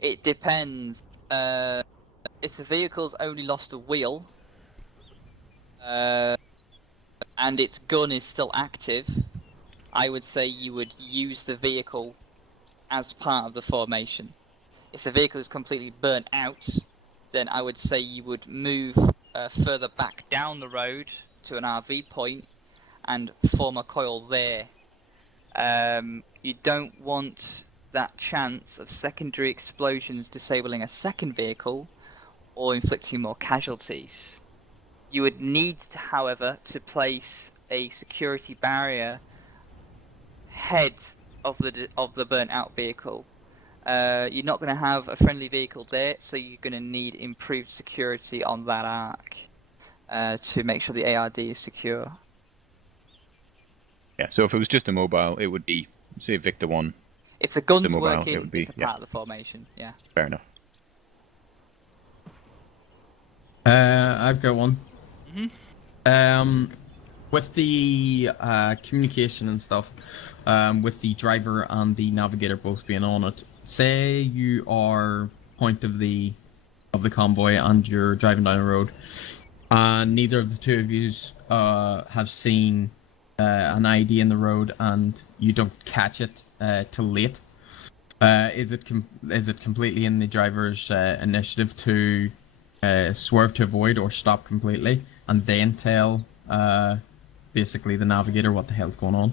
It depends. If the vehicle's only lost a wheel, and its gun is still active, I would say you would use the vehicle as part of the formation. If the vehicle is completely burnt out, then I would say you would move further back down the road to an RV point and form a coil there. You don't want that chance of secondary explosions disabling a second vehicle or inflicting more casualties. You would need, however, to place a security barrier ahead of the burnt out vehicle. You're not going to have a friendly vehicle there, so you're going to need improved security on that arc to make sure the ARD is secure. Yeah, so if it was just a mobile, it would be, say, Victor 1. If the gun's mobile, working, it would be, it's a part of the formation, yeah. Fair enough. I've got one. Mm-hmm. With the communication and stuff, with the driver and the navigator both being on it, say you are point of the convoy and you're driving down the road, and neither of the two of you have seen an ID in the road, and you don't catch it till late. Is it completely in the driver's initiative to swerve to avoid or stop completely, and then tell basically the navigator what the hell's going on?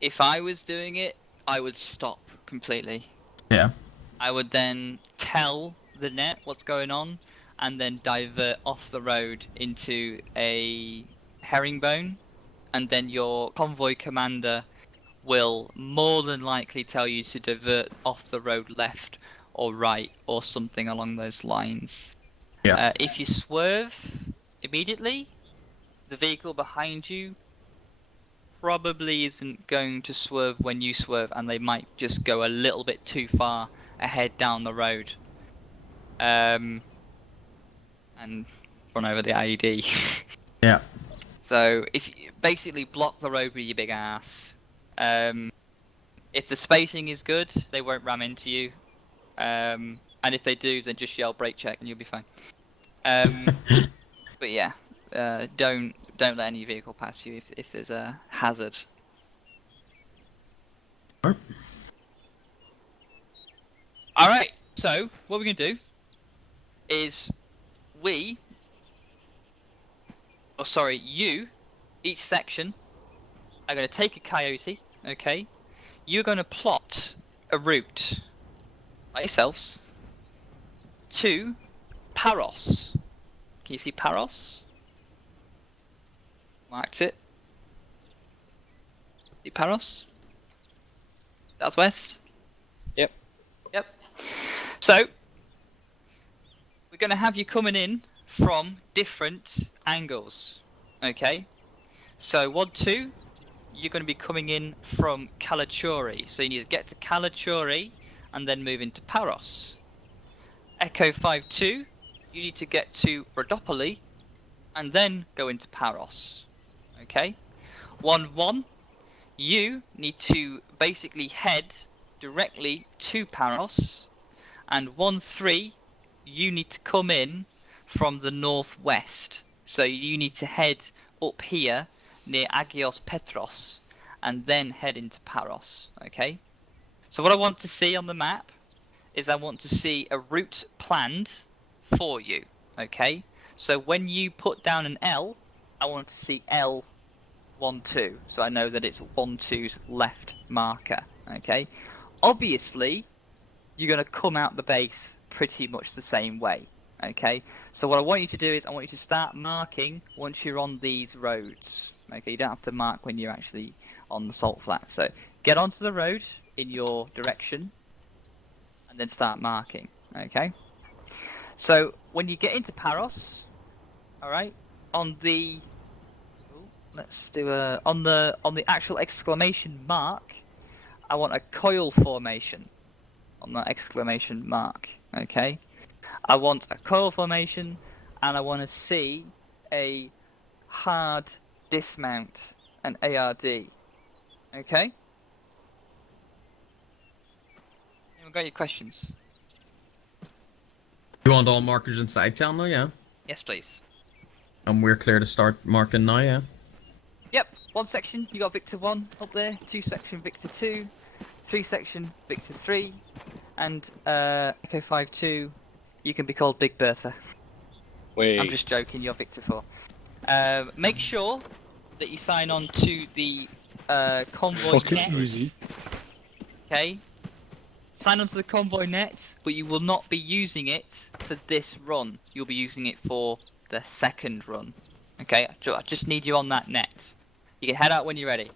If I was doing it, I would stop completely. Yeah. I would then tell the net what's going on, and then divert off the road into a herringbone, and then your convoy commander will more than likely tell you to divert off the road left or right or something along those lines. Yeah. If you swerve immediately, the vehicle behind you probably isn't going to swerve when you swerve, and they might just go a little bit too far ahead down the road and run over the IED. Yeah. So if you basically block the road with your big ass. If the spacing is good, they won't ram into you. And if they do, then just yell brake check and you'll be fine. But yeah, don't let any vehicle pass you if there's a hazard. Alright, so what we're going to do is you, each section, are going to take a coyote, okay? You're going to plot a route by yourselves to Paros. Can you see Paros? Marked it. See Paros? Southwest? Yep. Yep. So, we're going to have you coming in from different angles. Okay? So, 1, 2, you're going to be coming in from Kalachuri. So you need to get to Kalachuri and then move into Paros. Echo 5-2, you need to get to Rhodopoli and then go into Paros. Okay? 1-1, you need to basically head directly to Paros. And 1-3, you need to come in from the northwest. So you need to head up here near Agios Petros and then head into Paros. Okay? So what I want to see on the map is I want to see a route planned for you. Okay? So when you put down an L, I want to see L12. So I know that it's 1-2's left marker. Okay? Obviously, you're going to come out the base pretty much the same way. Okay? So what I want you to do is I want you to start marking once you're on these roads. Okay? You don't have to mark when you're actually on the salt flat. So get onto the road in your direction and then start marking. Okay? So when you get into Paros, all right, on the on the actual exclamation mark, I want a coil formation on that exclamation mark. Okay, I want a coil formation, and I want to see a hard dismount, an ARD. Okay. Anyone got your questions? You want all markers inside town though, yeah? Yes, please. And we're clear to start marking now, yeah? Yep, one section, you got Victor 1 up there, 2 section Victor 2, 3 section Victor 3, and Echo 5-2, you can be called Big Bertha. Wait. I'm just joking, you're Victor 4. Make sure that you sign on to the convoy Fucking net. easy. Okay? Sign on to the convoy net, but you will not be using it for this run. You'll be using it for the second run. Okay? I just need you on that net. You can head out when you're ready.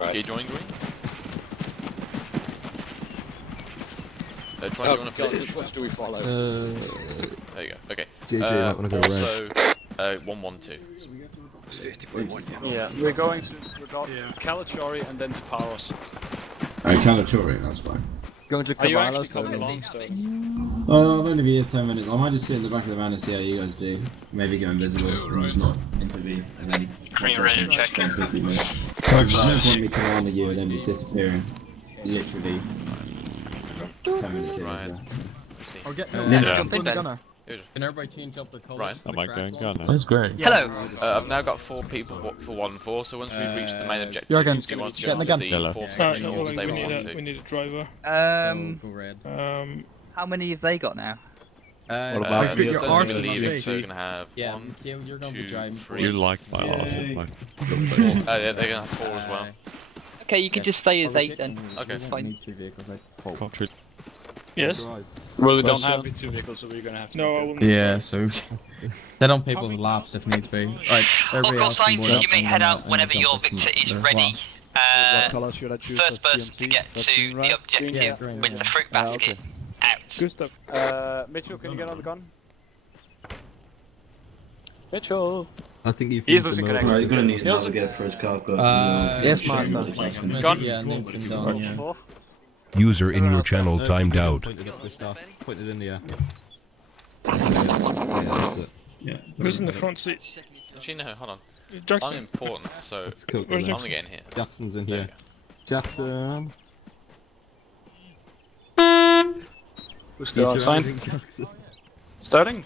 Right. Okay, join green. Try Oh, to God, which ones do we follow? There you go. Okay. that one go also, 1-1-2. 50.1, Yeah, we're going to Kalachuri and then to Paros. Kalachuri, that's fine. Going to Are you Kavalos, actually coming along still? I've only been here 10 minutes. I might just sit in the back of the van and see how you guys do. Maybe go invisible and just not intervene. And then Green ready to check. 10-15 minutes. There's no point in me commanding you and then just disappearing. Literally 10 minutes in. Right. Or get jump in, Ben. gunner. Can everybody change up the colours? Right. for the Am I crack going wall? gunner? That's great. Hello! I've now got 4 people for 1-4, so once we reach the main objective, Jürgen, do you want to get go in the to gun. the Yellow. 4th Start section not or rolling, stay we with need 1-2? we need a driver. Go red. How many have they got now? What about so your you're arse gonna is leave, big. so you're gonna have Yeah, 1, you're going to be 2, driving 3. You like my Yay. arse, my Yeah, they're gonna have 4 as well. Okay, you can just stay as 8 then. Okay. That's fine. Cartridge. Yes? Well, we don't That's have fine. 2 vehicles, so we're gonna have to. No, I make wouldn't. Yeah, so that on people's laps if needs be. Right, everybody Local else can signs, board up you may and head then, out whenever jump your us from Victor is there. ready. What colour should I choose? First That's person to CMC? get That's to green, right? the objective Yeah, green, with yeah. the fruit Ah, basket okay. out. Good stuff. Mitchell, can you get on the gun? Mitchell! I think you've He's losing connection. Right, you're gonna need He's to navigate for his car. Yes, master. Gun. Yeah, Nixon down, yeah. User in your channel timed out. Pointed up the stuff. Pointed in the air. Yeah, that's it. Yeah. Who's in the front seat? Actually, no, hold on. I'm Jackson. important, so Cool. Where's I'm gonna get in here. Jackson's in There here. Jackson. Who's still You outside? driving, Jackson? Starting?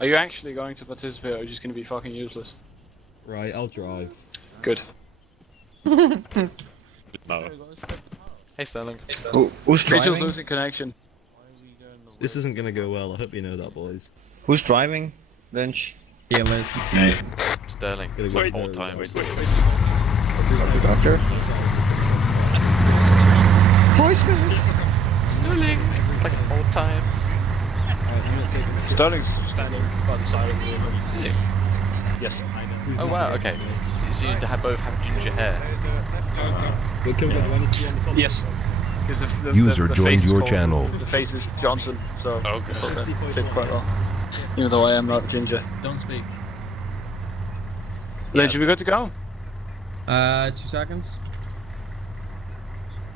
Are you actually going to participate or are you just going to be fucking useless? Right, I'll drive. Good. No. Hey, Sterling. Who's Mitchell's driving? losing connection. This isn't gonna go well, I hope you know that, boys. Who's driving? Lynch. Yeah, Liz. Hey. Sterling. Gonna go Wait, very old times. Doctor. Hi, Smith. Sterling. It's like old times. Sterling's standing by the side of the vehicle. Is he? Yes, I know. Oh wow, okay. So you both have ginger hair. Yes. Because the User the joined face is your called- channel. The face is Johnson, so Okay. I thought that fit quite well. Even though I am not ginger. Don't speak. Lynch, we good to go? 2 seconds.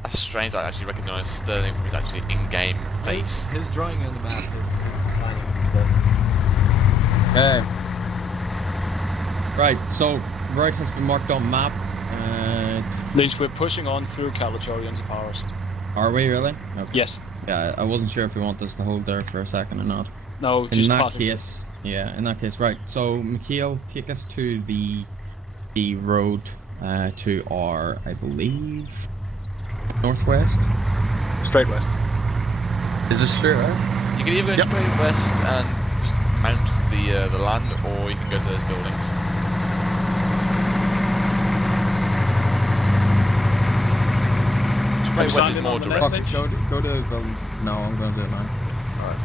That's strange. I actually recognise Sterling from his actually in-game face. His drawing on the map, his signing and stuff. Okay. Right, so route has been marked on map. Lynch, we're pushing on through Kalachori into Powers. Are we really? Okay. Yes. Yeah, I wasn't sure if we want us to hold there for a second or not. No, in just that passing. case, yeah, in that case, right. So, Mikhail, take us to the road to our, I believe, northwest. Straight west. Is it straight west? You can either go straight west and just mount the land, or you can go to those buildings. Straight west is more direct. Go to those buildings. No, I'm going to do it now. Alright.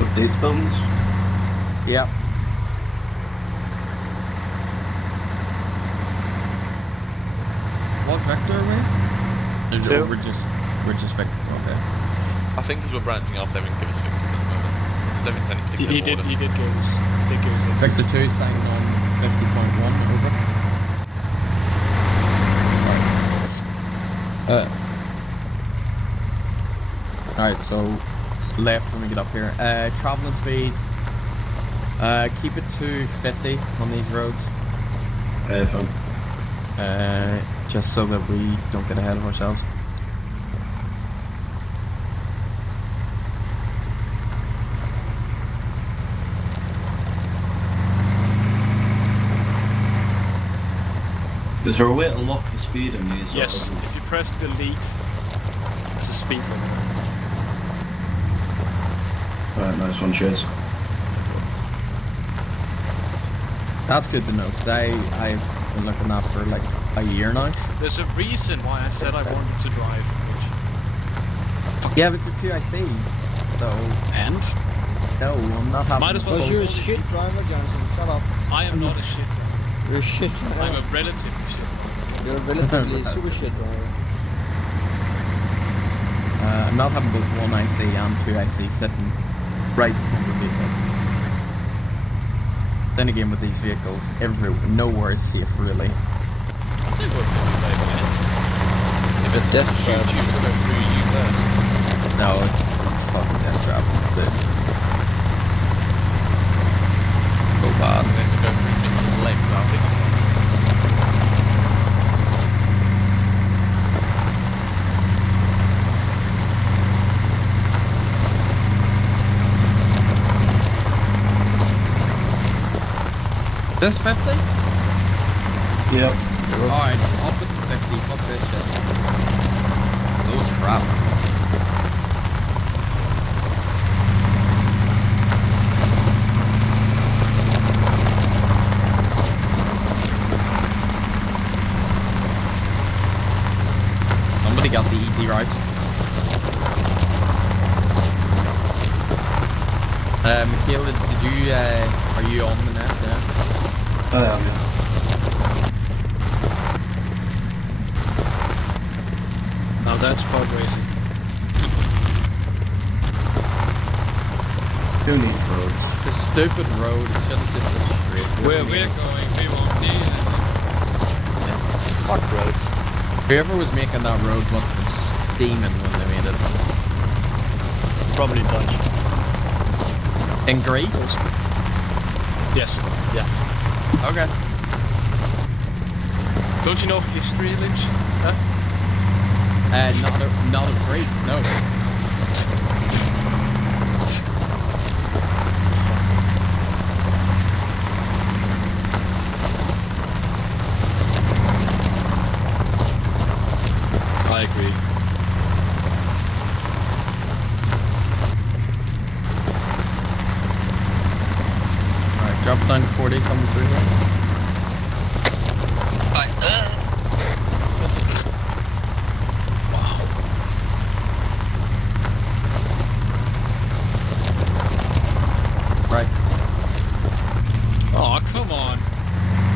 Update buildings? Yep. What vector are we? Two. We're just vector. Okay. I think because we're branching off, they won't give us victors at the moment. I don't think it's any particular He did order. give us. Vector 2 signing on 50.1, over. Alright, so left when we get up here. Traveling speed. Keep it to 50 on these roads. Fine. Just so that we don't get ahead of ourselves. Is there a way to lock the speed in these? Yes, if you press delete, there's a speed limit. Right, nice one, cheers. That's good to know, because I've been looking at that for like a year now. There's a reason why I said I wanted to drive. Yeah, but it's 2IC, so... And? No, I'm not having... Might as well... Because you're a shit driver, Johnson. Shut up. I am not a shit driver. You're a shit driver. I'm a relative shit driver. You're a relatively super shit driver. I'm not having both 1IC and 2IC sitting right behind the vehicle. Then again, with these vehicles, nowhere is safe, really. I think we're pretty safe, man. If it doesn't shoot you, it'll go through you first. No, it's fucking death trap. So bad. We have to go through different legs, I think. This 50? Yep. Alright, I'll put the 60. Fuck this shit. Those crap. Somebody got the easy route. Michaela, did you, are you on the net there? I am, yeah. Now that's pod racing. Who needs roads? The stupid road, it should have just been straight. Where we're going, we won't need it. Fuck roads. Whoever was making that road must have been steaming when they made it. Probably Dutch. In Greece? Yes. Yes. Okay. Don't you know history, Lynch? Huh? Not of Greece, no. I agree. Alright, drop it down to 40 coming through here. Right. Oh, come on.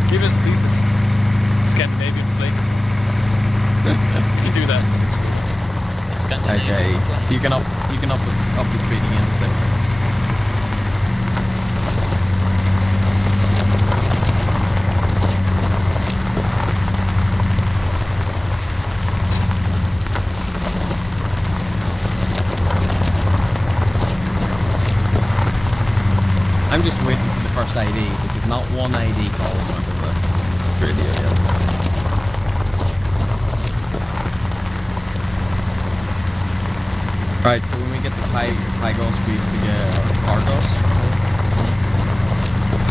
Give us at least a Scandinavian flavor. You do that. Alright, Okay, you can up the speed again to 60. I'm just waiting for the first ID because not one ID call is under the radio yet. Right, so when we get the Pygos, we used to get Argos.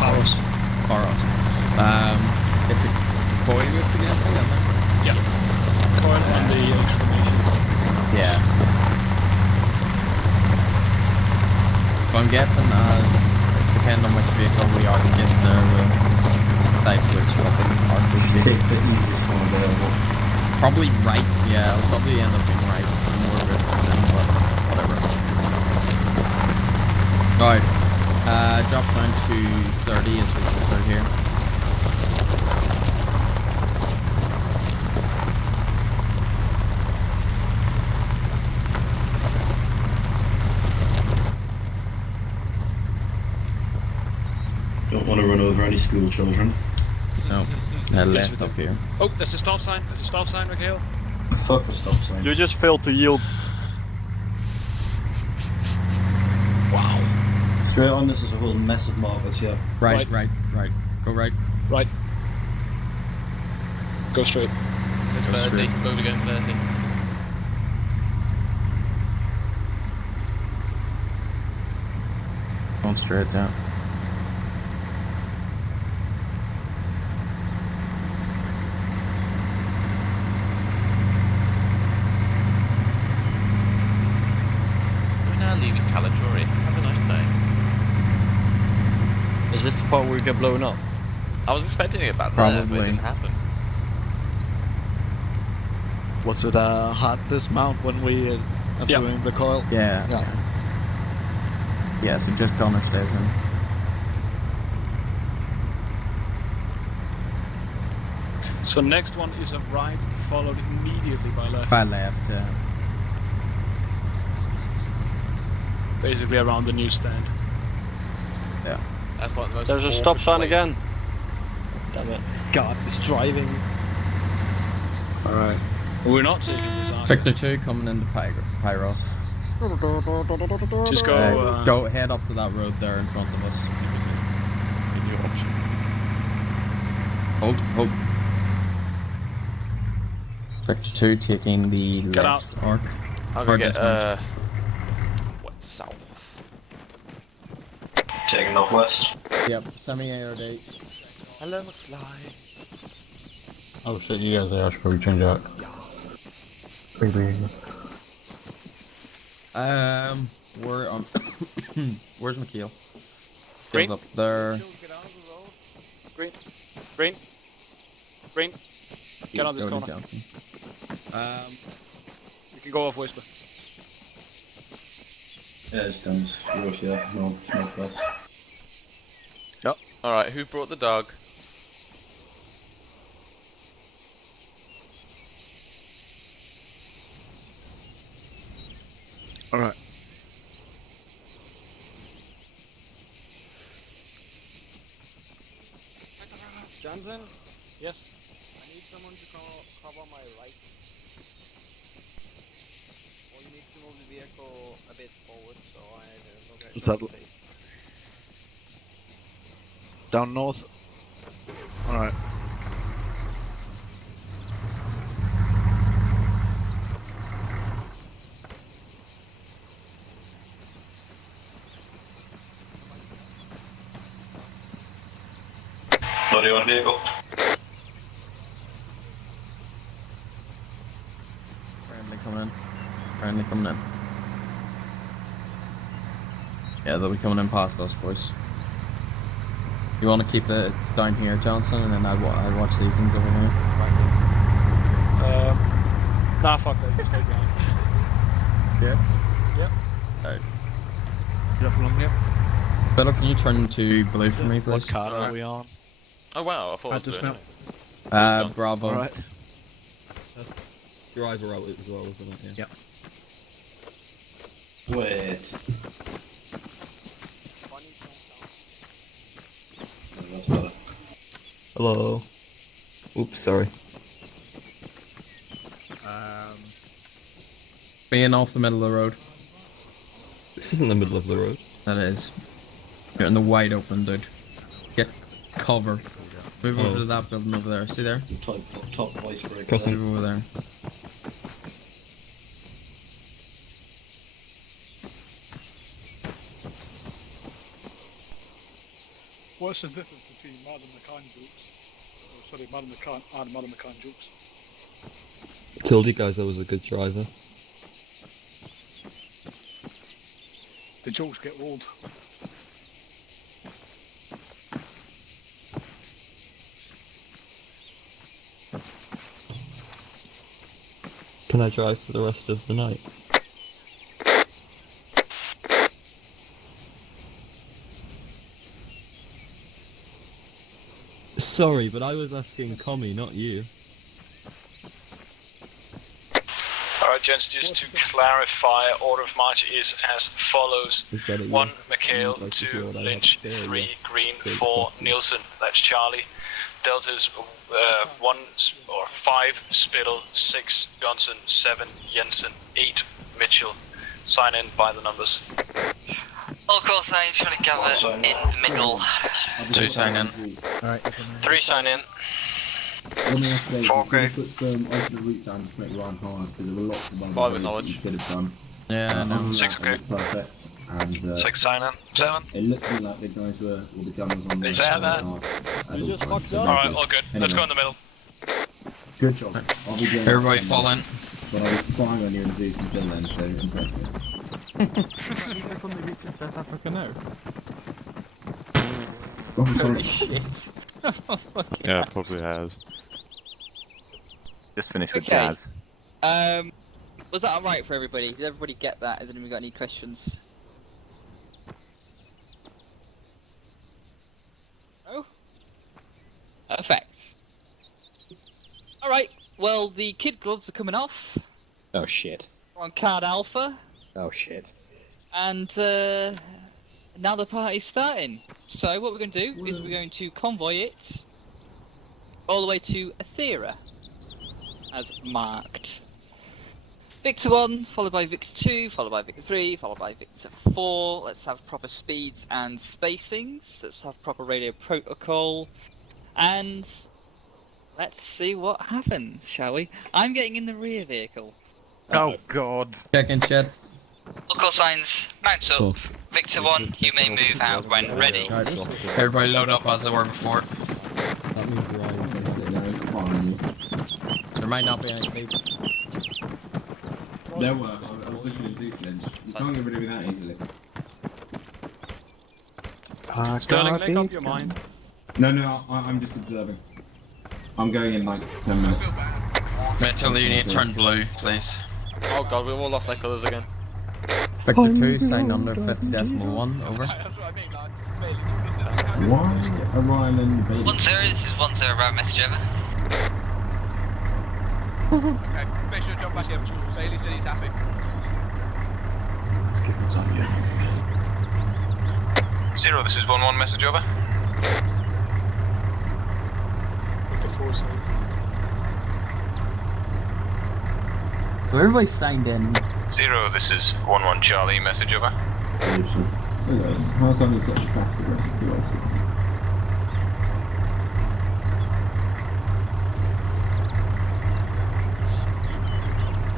Paros. It's a coil you have to get, isn't it? Yeah. Coil on the exclamation. Yeah. So I'm guessing depending on which vehicle we are against there, we'll decide which fucking Argos we Take the easiest one available. Probably right, yeah, I'll probably end up being right. More of it than whatever. Alright. Drop down to 30 as we start here. Don't want to run over any school children. No. Left up here. Oh, that's a stop sign. That's a stop sign, Mikhail. Fuck the stop sign. You just failed to yield. Wow. Straight on, this is a whole mess of markers here. Right. Go right. Right. Go straight. It says Go 30. straight. Move again, 30. Going straight down. We're now leaving Calatori. Have a nice day. Is this the part where we get blown up? I was expecting it back there, but it Probably. didn't happen. Was it a hard dismount when we are doing the coil? Yeah. Yeah, so just Connor stays in. So next one is a right, followed immediately by left. By left, yeah. Basically around the newsstand. Yeah. That's like the most There's a awkward stop sign place. again. Damn it. God, this driving. Alright. We're not taking this on. Victor 2 coming into Pyros. Just go. Go head up to that road there in front of us. In your option. Hold. Victor 2 taking the Get left arc. I'm Or gonna get, this one. what, south? Taking northwest. Yep, semi-ARD. Hello, McFly. Oh shit, you guys there, I should probably change out. We're on. Where's McKeel? Green. Up there. Green. Get on this Cody corner. Johnson. You can go off Whisper. Yeah, it stands road here, northwest. Yep. Alright, who brought the dog? Alright. Johnson? Yes. I need someone to cover my right. Well, you need to move the vehicle a bit forward so I don't Is that down north? Alright. Body on vehicle. Friendly coming in. Yeah, they'll be coming in past us, boys. You want to keep it down here, Johnson, and then I'll watch these things over here. Nah, fuck that. Just stay behind. Yeah? Yep. Alright. Get up along here. Bill, can you turn to blue for me, please? What card are we on? Oh wow, I thought Right, I was just doing now. it. Bravo. Alright. Your eyes are out as well, isn't it? Yeah. Wait. Hello. Oops, sorry. Being off the middle of the road. This isn't the middle of the road. That is. You're in the wide open, dude. Get cover. Move over to that building over there. See there? Top icebreaker. Crossing. Move over there. What's the difference between Mad and McCann jokes? Oh, sorry, Mad and McCann and Mad and McCann jokes. I told you guys I was a good driver. The jokes get old. Can I drive for the rest of the night? Sorry, but I was asking Commie, not you. Alright, gents, just to clarify, order of march is as follows. 1 Mikhail, 2 Lynch, 3 Green, 4 Nielsen, that's Charlie. Delta's 1 or 5 Spittle, 6 Johnson, 7 Jensen, 8 Mitchell. Sign in by the numbers. All call signs trying to gather in the middle. 2 sign in. Alright. 3 sign in. One thing I have to say is Okay. put some alternate routes down to make Ryan hard, because there were lots of other Five ways knowledge. that you could have done. Yeah, I know. 6 That okay. was perfect. And 6 sign in. 7. it looked to me like the guys were, or the gunners on the 7. You just fucked up. Alright, all good. Let's go in the middle. Good job. I'll be doing Everybody that fall in. But I was spying on you and Zeus until then, so impressive. From the beach in South Africa now. Oh, sorry. Yeah, probably has. Just finished with Okay. jazz. Was that alright for everybody? Did everybody get that? Has anyone got any questions? No? Perfect. Alright, well, the kid gloves are coming off. Oh shit. We're on card alpha. Oh shit. And now the party's starting. So what we're going to do is we're going to convoy it all the way to Athera, as marked. Victor 1, followed by Victor 2, followed by Victor 3, followed by Victor 4. Let's have proper speeds and spacings. Let's have proper radio protocol. And let's see what happens, shall we? I'm getting in the rear vehicle. Oh god. Check in, Shed. All call signs, mount up. Victor 1, you may move out when ready. Alright, everybody load up as they were before. That means Ryan. There might not be any seats. There were. I was looking at Zeus Lynch. You can't get rid of me that easily. Sterling, make up your mind. No, I'm just observing. I'm going in like 10 minutes. Mitchell, you need to turn blue, please. Oh god, we've all lost our colours again. Victor 2, sign under 50.1, over. Why? Orion and Bailey. 10, this is 10, right message over. Okay, make sure to jump back in. Bailey said he's happy. Let's keep it on you. 0, this is 1-1, message over. With the foresight. So everybody signed in. 0, this is 1-1, Charlie, message over. So guys, how is having such a passive aggressive to us?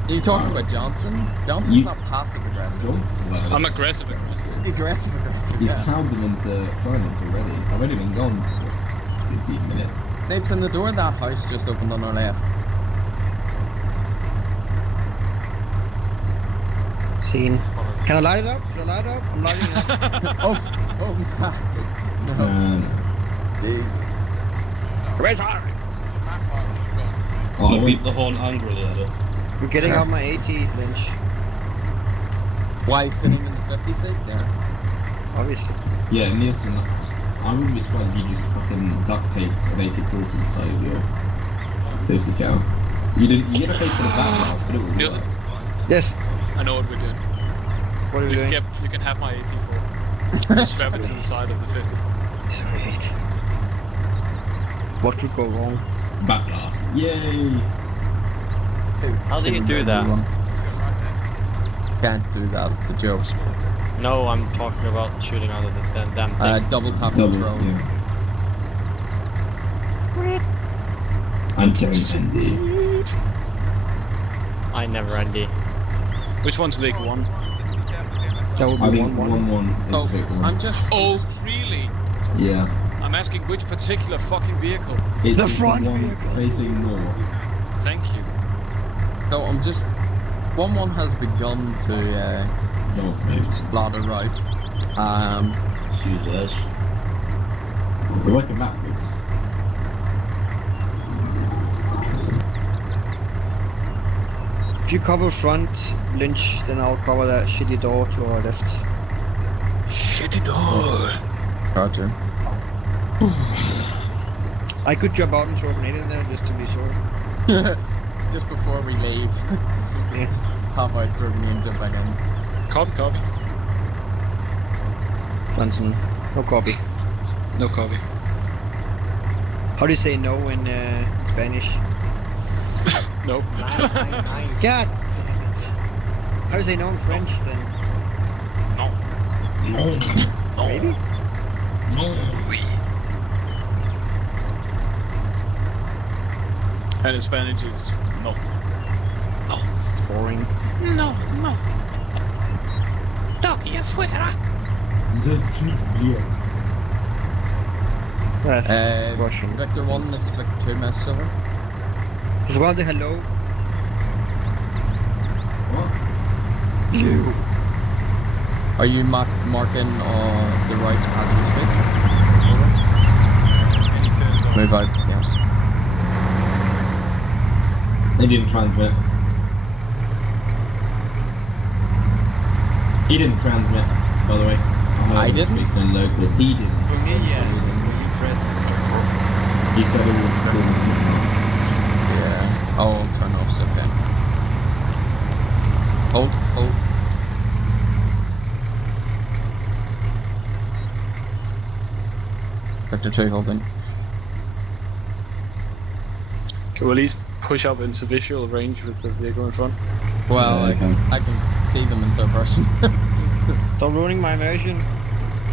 Are you talking about Johnson? Johnson's not passive aggressive. I'm aggressive. Aggressive aggressive, He's yeah. cowed them into silence already. I've only been gone for 15 minutes. It's in the door of that house just opened on our left. Scene. Can I light it up? Can I light it up? I'm lighting it up. Oh fuck. No. Jesus. Oh, beat the horn angrily at it. We're getting on my AT, Lynch. Why sitting in the 50 seat? Yeah. Obviously. Yeah, Nielsen, I wouldn't be surprised if you just fucking duct taped an 8040 inside of your 50 cal. You get a face for the bad house, but it will work. Yes. I know what we're doing. What are we doing? You can have my AT4. Just swap it to the side of the 50. Sweet. What could go wrong? Backblast. Yay! How do you do that? Can't do that. It's a joke. No, I'm talking about shooting out of the damn thing. Double tap Double, control. yeah. And don't Andy. I never Andy. Which one's big one? That would I be think 1-1 is a big one. I'm just. Oh, really? Yeah. I'm asking which particular fucking vehicle. It's The front one vehicle. facing north. Thank you. So I'm just. 1-1 has begun to North moved. ladder right. Jesus. We're working backwards. If you cover front, Lynch, then I'll cover that shitty door to our left. Shitty door. Roger. I could jump out and throw a grenade in there just to be sure. Just before we leave. Yes. How about throwing me and jump back in? Copy. Johnson, no copy. No copy. How do you say no in Spanish? Nope. God damn it. How do you say no in French then? No. No. Maybe? No. Oui. And in Spanish is no. No. Boring. No. Toque afuera. That's Russian. Vector 1, this is Vector 2, message over. Just want to hello. What? You. Are you marking the right as we speak? Move out, yeah. They didn't transmit. He didn't transmit, by the way. I didn't? Speak to him local. He didn't. For me, yes. He said it was cool. Yeah. Oh, turn off, okay. Hold. Vector 2 holding. Can we at least push up into visual range with the vehicle in front? Well, I can see them in third person. Stop ruining my immersion.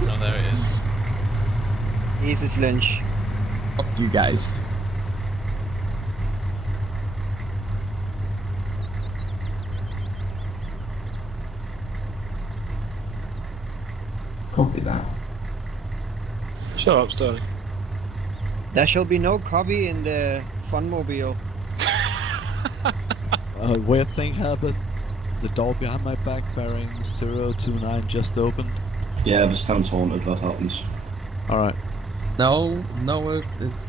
Oh, there it is. Jesus, Lynch. Fuck you guys. Copy that. Shut up, Sterling. There shall be no copy in the Funmobile. Weird thing happened. The door behind my back bearing 029 just opened. Yeah, this town's haunted, that happens. Alright. No, it's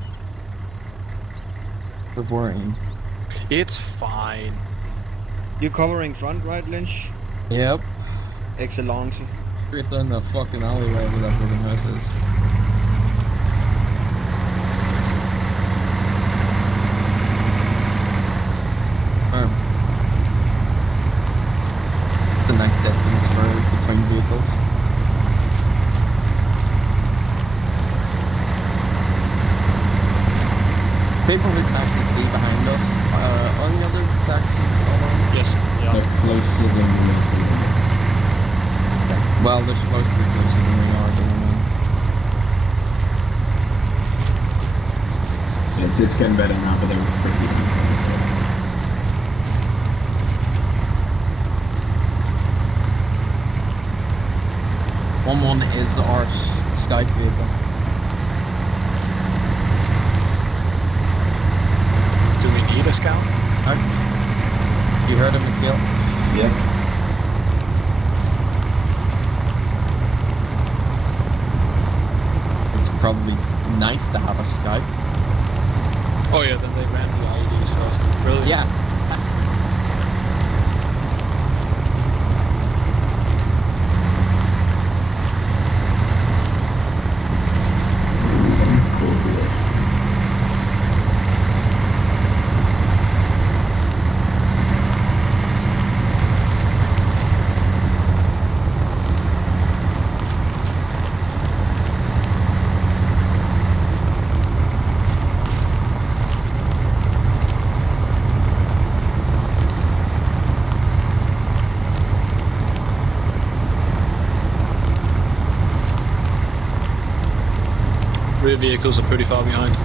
worrying. It's fine. You covering front, right, Lynch? Yep. Excellent. Straight down the fucking alleyway where that fucking house is. It's a nice distance for between vehicles. People who can actually see behind us, are the other sections following? Yes, yeah. They're closer than we are. Well, they're supposed to be closer than we are, Yeah, it's getting better now, but they were pretty close. 1-1 is our scout vehicle. Do we need a scout? You heard him, McGill? Yeah. It's probably nice to have a scout. Oh yeah, then they ran the IEDs first. Brilliant. Yeah. Rear vehicles are pretty far behind.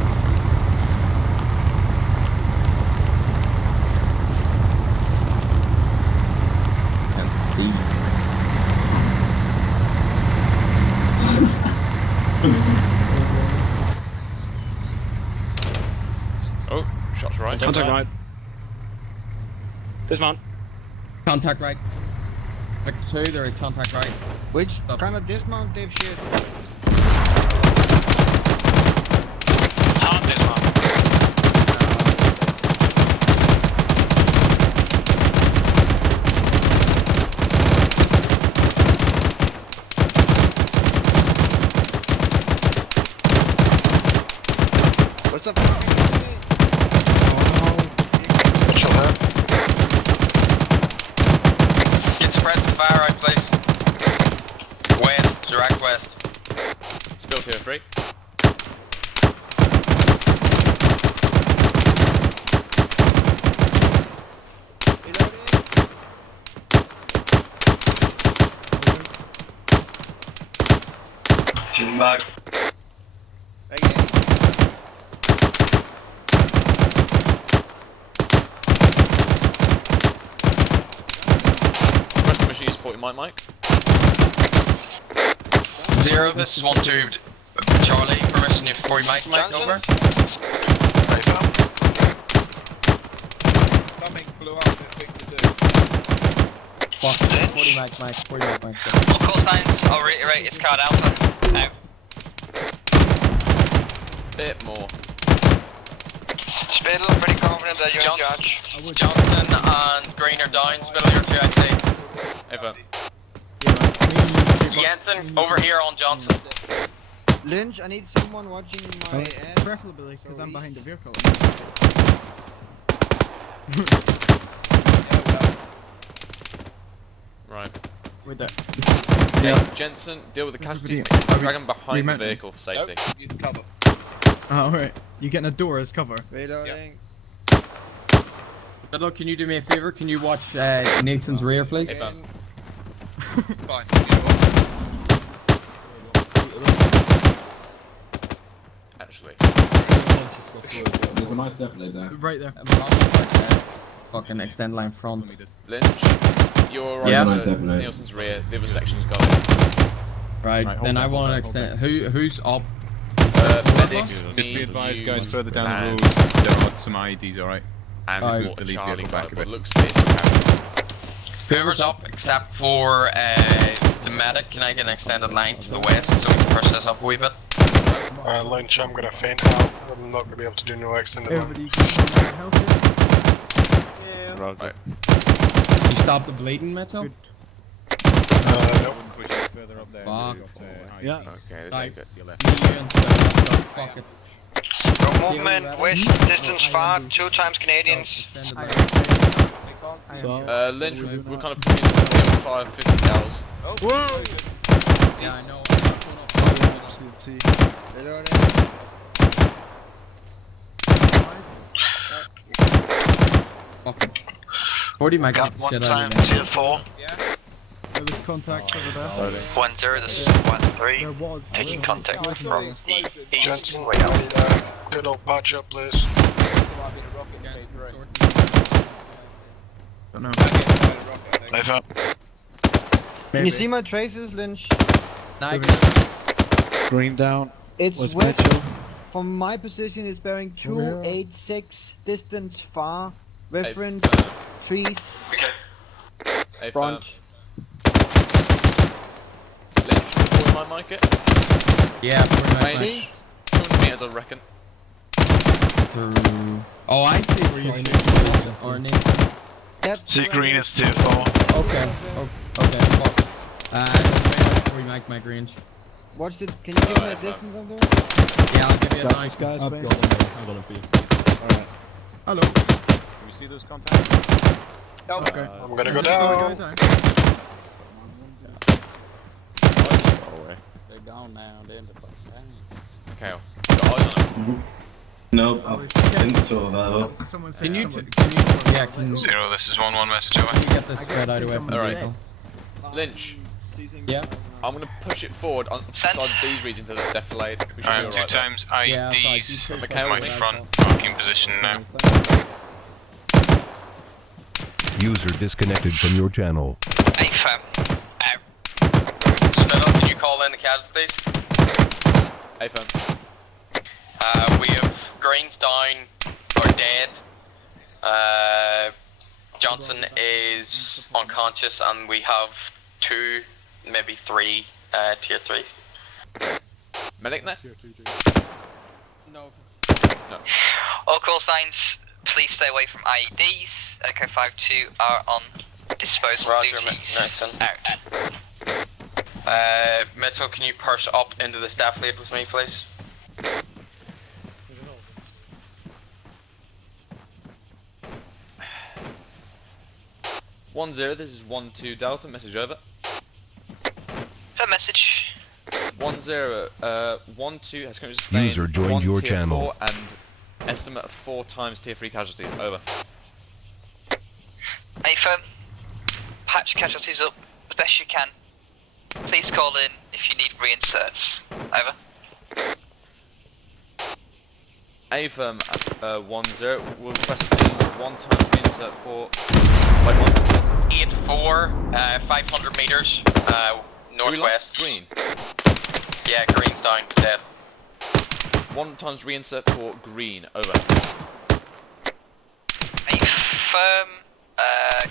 Can't see. Oh, shots right. Contact right. Dismount. Contact right. Victor 2, there is contact right. Which kind of dismount, dipshit? Hard dismount. What's up? Get suppressive fire right, please. West, direct west. Spill tier 3. Shooting back. Rest machine supporting Mike. Zero, this is 1-2 Charlie, permission if 40 Mike, over. Something blew up, there's big to do. 40 Mike. All call signs, I'll reiterate, it's card Alpha. Out. Bit more. Spittle, I'm pretty confident that you're in charge. Johnson and Green are down, Spittle, you're 2 XC. Over. Jensen, over here on Johnson. Lynch, I need someone watching my ass. Preferably, because I'm behind the vehicle. Right. Right there. Hey, Jensen, deal with the casualties. Drag them behind the vehicle for safety. Nope, use cover. Oh, alright. You getting a door as cover? Reloading. Good luck, can you do me a favor? Can you watch Nathan's rear, please? Hey, Fine. Actually. There's a nice definitely there. Right there. Fucking extend line front. Lynch, you're right Yeah. on Nielsen's rear, the other section's got it. Right, then I want to extend. Who's up? Medic, Just be advised, guys, further down and the road, there are some IEDs, alright? And We'll what the lead Charlie vehicle back got, a but bit. looks fit. Whoever's up, except for the medic, can I get an extended line to the west so we can push this up a wee bit? Lynch, I'm gonna faint now. I'm not gonna be able to do no extended line. Everybody healthy? Right. You stop the bleeding, Metal? Nope. Further up there. Fuck. Yeah. Okay, this Right. ain't good. You're left. Me, you, and Sir. Fuck it. No movement, west, distance far, 2 times Canadians. Extended line. So, Lynch, we're kind of putting in 5, 50 cows. whoa! Yeah, I know. Reloading. Fucking 40 Mike. Got one shit time, out of tier 4. There was contact over there. 1-0, this is 1-3. There was. Taking contact from the east Jensen, way out. good old patch up, please. Don't know. Over. Can you see my traces, Lynch? Nice. Green down. It's Was west. Mitchell. From my position, it's bearing 286. Distance far. Reference trees. Okay. Hey, Front. Lynch, before my mic it. Yeah, 40 Mike. Range, 200 meters, I reckon. Through. Oh, I see where you're shooting. Or Nathan. Yep. See green is tier 4. Okay. Okay. Fuck. That's 40 Mike range. Watch it. Can you give me a distance on there? Yeah, I'll give you a Got line. this guy's I've base. got him for you. Alright. Hello. Can we see those contacts? Okay. I'm gonna go down. They're gone now, they're in the fucking thing. Okay, got eyes on it. Nope, I didn't sort that up. Someone Can you? someone. Yeah. Can you 0, this is 1-1 message over. get this spread out away from the Alright. vehicle? Lynch, Yeah. I'm gonna push it forward on outside these regions as a defilade. We should be Two alright. times IEDs Yeah, to my front, marking position now. User disconnected from your channel. Spittle, can you call in the casualties? We have Greens down or dead. Johnson is unconscious, and we have 2, maybe 3 tier 3s. Medic next? No. All call signs, please stay away from IEDs. Echo 5-2 are on disposal duties. Out. Mitchell, can you push up into the staff lead with me, please? 1-0, this is 1-2 Delta, message over. That message. 1-0, 1-2 has currently sustained User joined 1 your tier channel. 4 and estimate of 4 times tier 3 casualties, over. Hey firm, patch casualties up as best you can. Please call in if you need reinserts. Over. A firm at 1-0 will request 1 time reinsert for 8-4, 500 meters, northwest. Green. Yeah, green's down, dead. 1 times reinsert for green, over. A firm,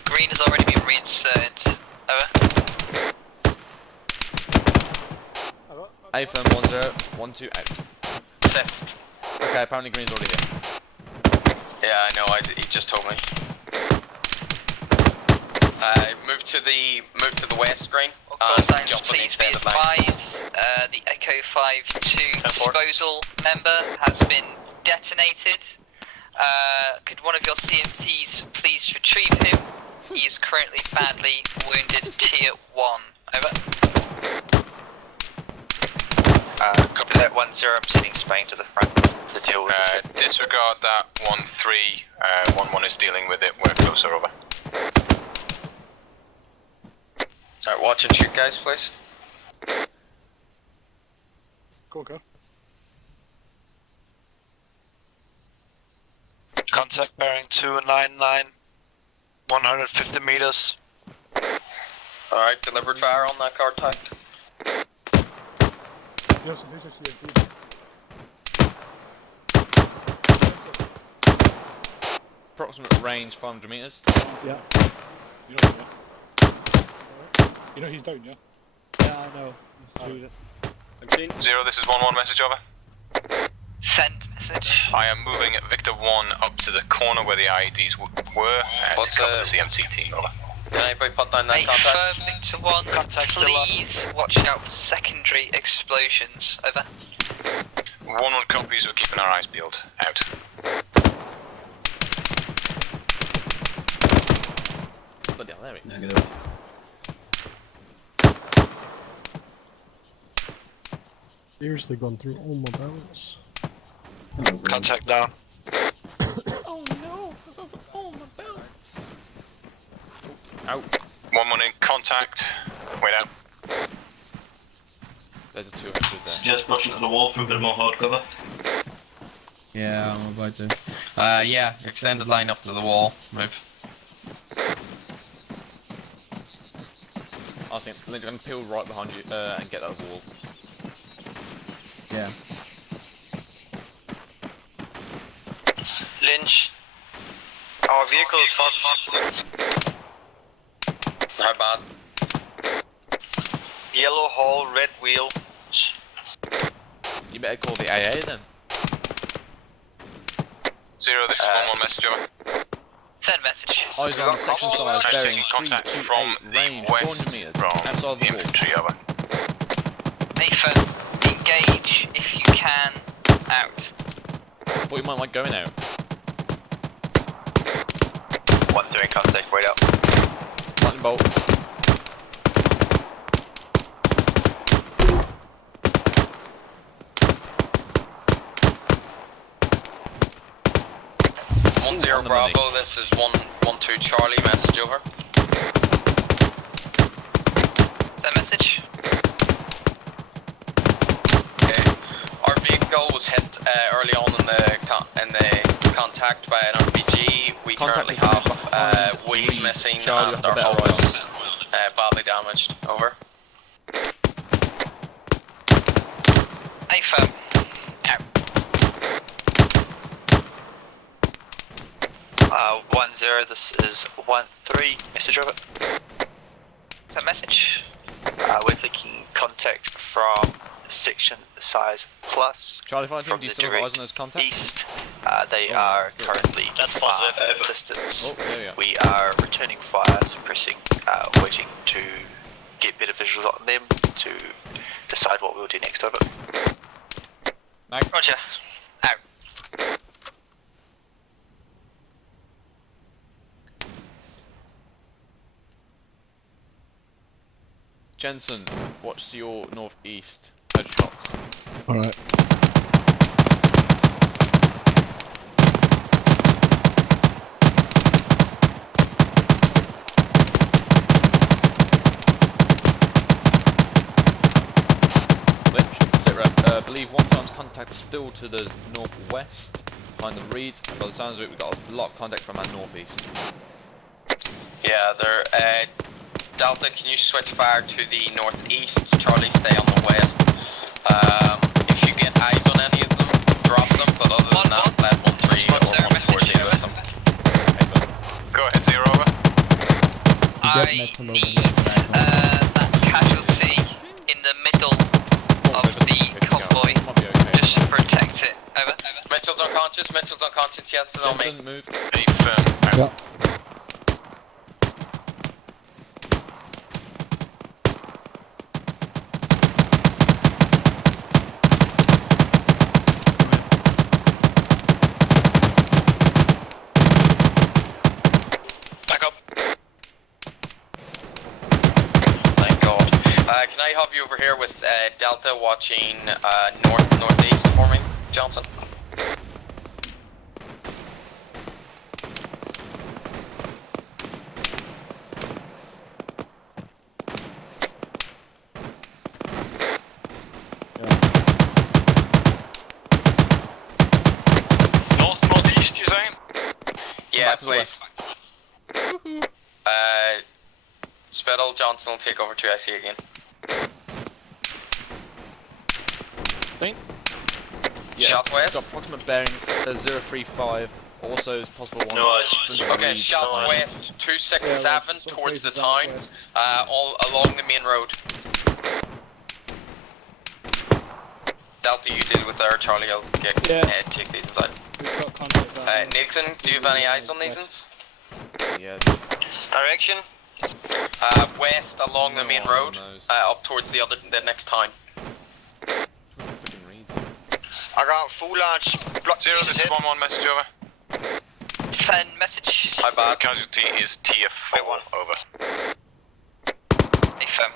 green has already been reinserted. Over. A firm 1-0, 1-2 out. Assist. Okay, apparently green's already here. Yeah, I know, he just told me. Move to the west green. Jump on the extended line. The Echo 5-2 disposal member has been detonated. Could one of your CMTs please retrieve him? He is currently badly wounded, tier 1. Over. Copy that 1-0, I'm sending Spain to the front to deal with it. Disregard that 1-3, 1-1 is dealing with it, we're closer, over. Alright, watch and shoot guys, please. Go. Contact bearing 299, 150 meters. Alright, delivered fire on that contact. Yes, this is CMT. Approximate range 500 meters. Yeah. You know he's down, yeah? Yeah, I know. Let's do it. 0, this is 1-1, message over. Send message. I am moving Victor 1 up to the corner where the IEDs were, What's to cover the CMT team, over. Can anybody put down that Hey contact? firm, Victor 1, please watch out for secondary explosions. Over. 1-1 copies, we're keeping our eyes peeled. Out. Bloody hell, there it is. Seriously gone through all my barrels. Contact down. Oh no! Oh my balance! Out. 1-1 in contact. Wait out. There's a 200 there. Just pushing to the wall for a bit more hard cover. Yeah, I'm about to. Yeah, extended line up to the wall. Move. I think they're going to peel right behind you and get that wall. Yeah. Lynch. Our vehicle is far. How bad? Yellow hull, red wheel. You better call the AA then. 0, this is 1-1, message over. Send message. Eyes on section size bearing Taking contact 328 from range the 400 west meters from outside the wall. infantry, over. Hey firm, engage if you can. Out. Thought you might like going out. 1-3 in contact, wait up. Lightning bolt. One zero Bravo, this is 1-2 Charlie, message over. That message. early on in the contact by an RPG. We currently have wheels missing Charlie, and our hull is badly damaged. Over. Hey, firm. Out. 1-0, this is 1-3, message over. What's that message? We're taking contact from section size plus. Charlie 5 from do you the still have eyes direct on those contacts? east. They are currently distance. Oh, there we go. We are returning fire, suppressing, waiting to get better visuals on them to decide what we'll do next. Over. Roger. Out. Jensen, watch your northeast. Headshots. Alright. I believe one time's contact still to the northwest, behind the reeds, and by the sounds of it, we've got a lot of contact from our northeast. Yeah, they're. Delta, can you switch fire to the northeast? Charlie, stay on the west. If you get eyes on any of them, drop them, but other than that, let 1-3 or 1-4 deal with them. Go ahead, 0 over. I need that casualty in the middle of the convoy, just to protect it. Over. Mitchell's unconscious, Jensen on me. Jensen, move. Hey, firm. Yeah. Can I have you over here with Delta watching northeast for me, Johnson? Northeast, you saying? Yeah, please. Spittle, Johnson will take over 2IC again. Yeah, shot west. Got approximate bearing 035. Also, it's possible one. Okay, shot west 267 towards the town, all along the main road. Delta, you deal with there. Charlie, I'll take these inside. We've got contacts. Nixon, do you have any eyes on these? Yeah. Direction? West along the main road, up towards the next town. I got full launch. Block 0, this is 1-1, message over. Send message. Hi, bad. Casualty is TF4, over. Hey, firm.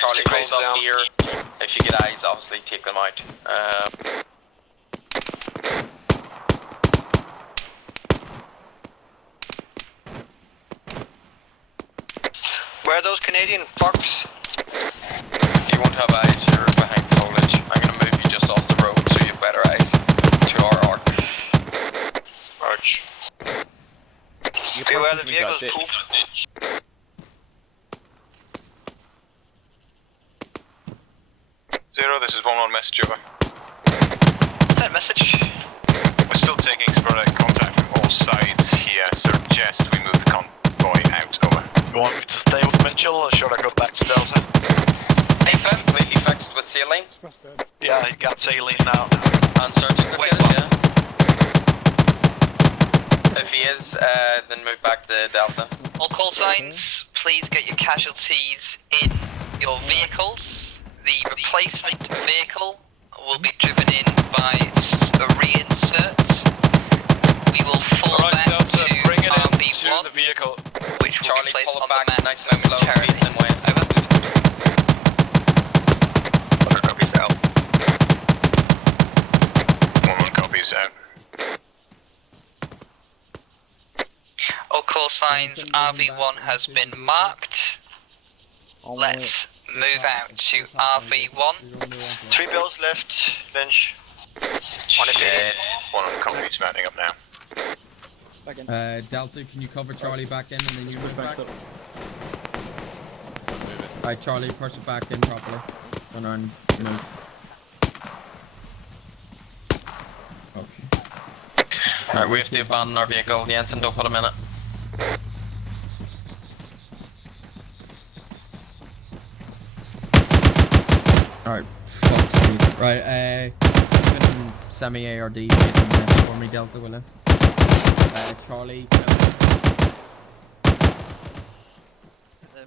Charlie, hold up here. If you get eyes, obviously take them out. Where are those Canadian fucks? You won't have eyes, you're behind foliage. I'm gonna move you just off the road so you have better eyes. To our arc. Arch. Beware the vehicle's poop. Zero, this is 1-1, message over. Send message. We're still taking sporadic contact from all sides here. Suggest we move the convoy out, over. You want me to stay with Mitchell or should I go back to Delta? Hey, fam, completely fixed with saline. Yeah, you got saline now. And searching the kid, yeah. If he is, then move back to Delta. All call signs, please get your casualties in your vehicles. The replacement vehicle will be driven in by a reinsert. We will fall back Delta, to bring it RB1, into the vehicle. which will Charlie, be placed pull it on back the map nice and slow, momentarily. facing west. Over. Copies out. 1-1 copies out. All call signs, RB1 has been marked. Let's move out to RV1. 3 bills left, Lynch. Shit. One on the concrete's mounting up now. Delta, can you cover Charlie back in and then you move back? Alright, Charlie, push it back in properly. Turn around, move. Okay. Alright, we have to abandon our vehicle. Jensen, don't put a minute. Alright, fuck's sake. Right, even semi-ARD wait in there for me, Delta, will you? Charlie,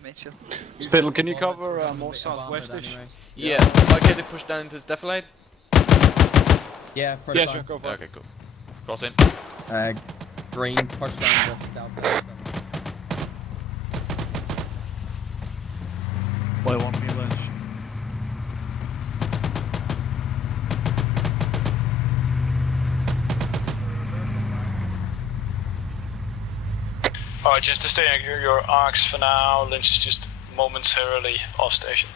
Mitchell. Spittle, can you cover more southwestish? anyway. Yeah. Okay, they push down into this defilade. Yeah, push Yeah, down. sure, go for it. Okay, cool. Cross in. Green, push down with Delta. Play one me, Lynch. Alright, just to stay near your arcs for now. Lynch is just momentarily off station.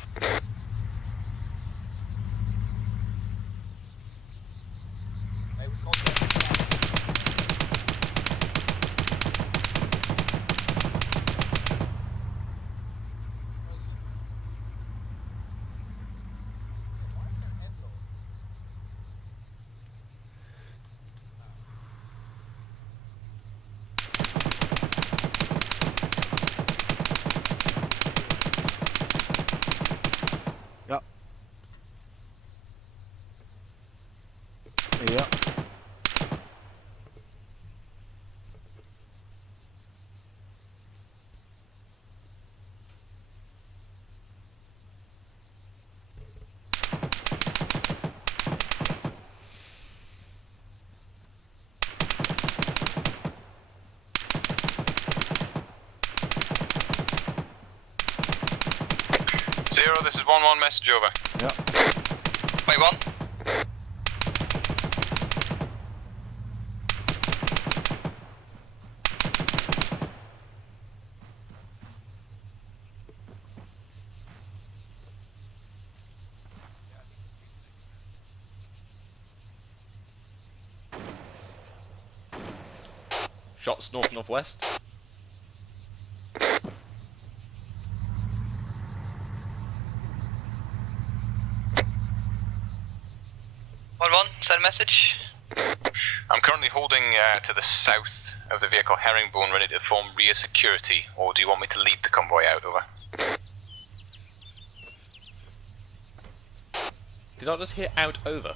Yep. Yep. Zero, this is 1-1, message over. Yep. Wait, one. Shots north-northwest. One, send a message. I'm currently holding to the south of the vehicle Herringbone, ready to form rear security, or do you want me to lead the convoy out? Over. Did I just hear out over?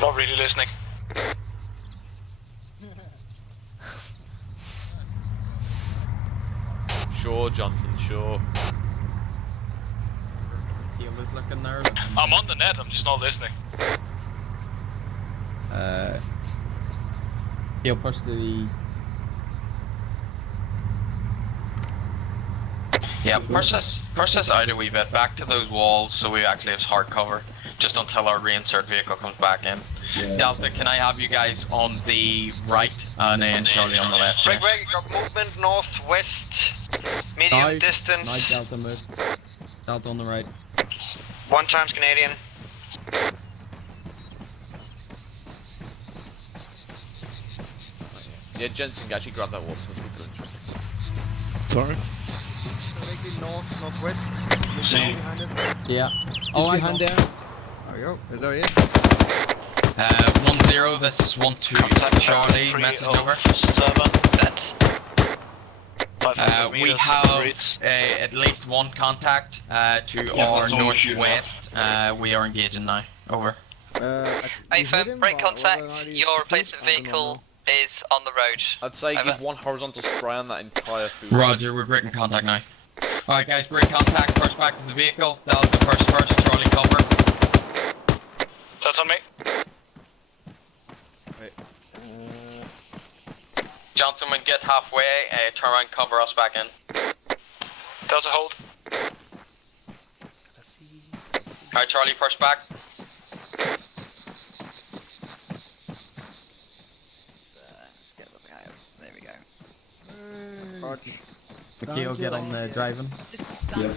Not really listening. Sure, Johnson, sure. Is looking there. I'm on the net, I'm just not listening. He'll push the. Yeah, push us out a wee bit, back to those walls so we actually have hard cover, just until our reinsert vehicle comes back in. Yeah. Delta, can I have you guys on the right, and then Charlie on the left? Break, got movement northwest, medium distance. Now Delta move. Delta on the right. 1 times Canadian. Yeah, Jensen can actually grab that water, so it's good interesting. Sorry. Northwest. Yeah. Oh, behind there. There we go. Is that it? 1-0, this is 1-2, Charlie, message over. Set. We have at least one contact to our northwest. We are engaging now. Over. Hey, firm, break contact. Your replacement vehicle is on the road. I'd say Over. give one horizontal spray on that entire food. Roger, we're breaking contact now. Alright guys, break contact, first back to the vehicle. Delta first, Charlie cover. That's on me. Johnson, when get halfway, turn around, cover us back in. Delta hold. Alright Charlie, first back. Let's get a little bit higher. There we go. Mikhail, get on the driving. Yep.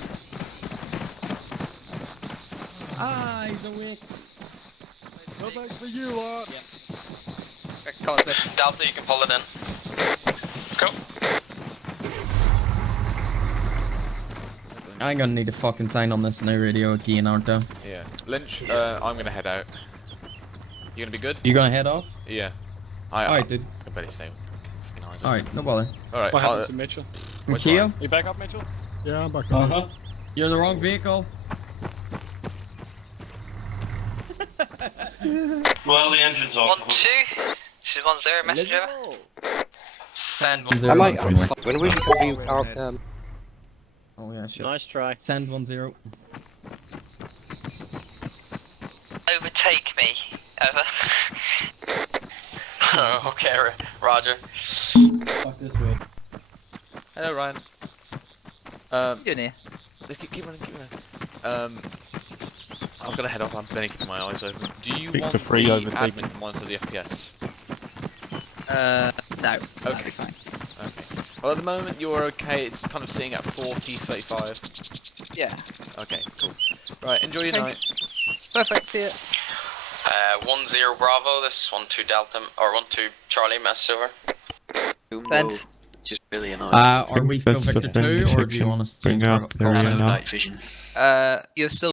Ah, he's awake. No thanks for you, Art. Come on, Smith. Delta, you can pull it in. Let's go. I'm gonna need a fucking sign on this new radio again, aren't I? Yeah. Lynch, I'm gonna head out. You gonna be good? You gonna head off? Yeah. Alright, dude. I better stay. Alright, no bother. Alright. What happened to Mitchell? Mikhail? You back up, Mitchell? Yeah, I'm back up. Uh-huh. You're in the wrong vehicle. Well, the engine's on. 1-2. This is 1-0. Message over. Send I might. When we review our Oh yeah, shit. Nice try. Send 1-0. Overtake me. Over. Oh, okay, Roger. Fuck this way. Hello, Ryan. Doing here. Let's keep running. I'm gonna head off. I'm gonna keep my eyes open. Do you Victor want free the overtake. admin to monitor the FPS? No. Okay. Fine. Okay. Well, at the moment you're okay. It's kind of sitting at 40, 35. Yeah. Okay, cool. Right, enjoy your night. Perfect. See ya. 1-0 Bravo. This is 1-2 Delta or 1-2 Charlie. Mess over. Send. Just really annoying. Are we still That's the Victor 2 or do you section. want us to Bring change up our area now. Night vision. You're still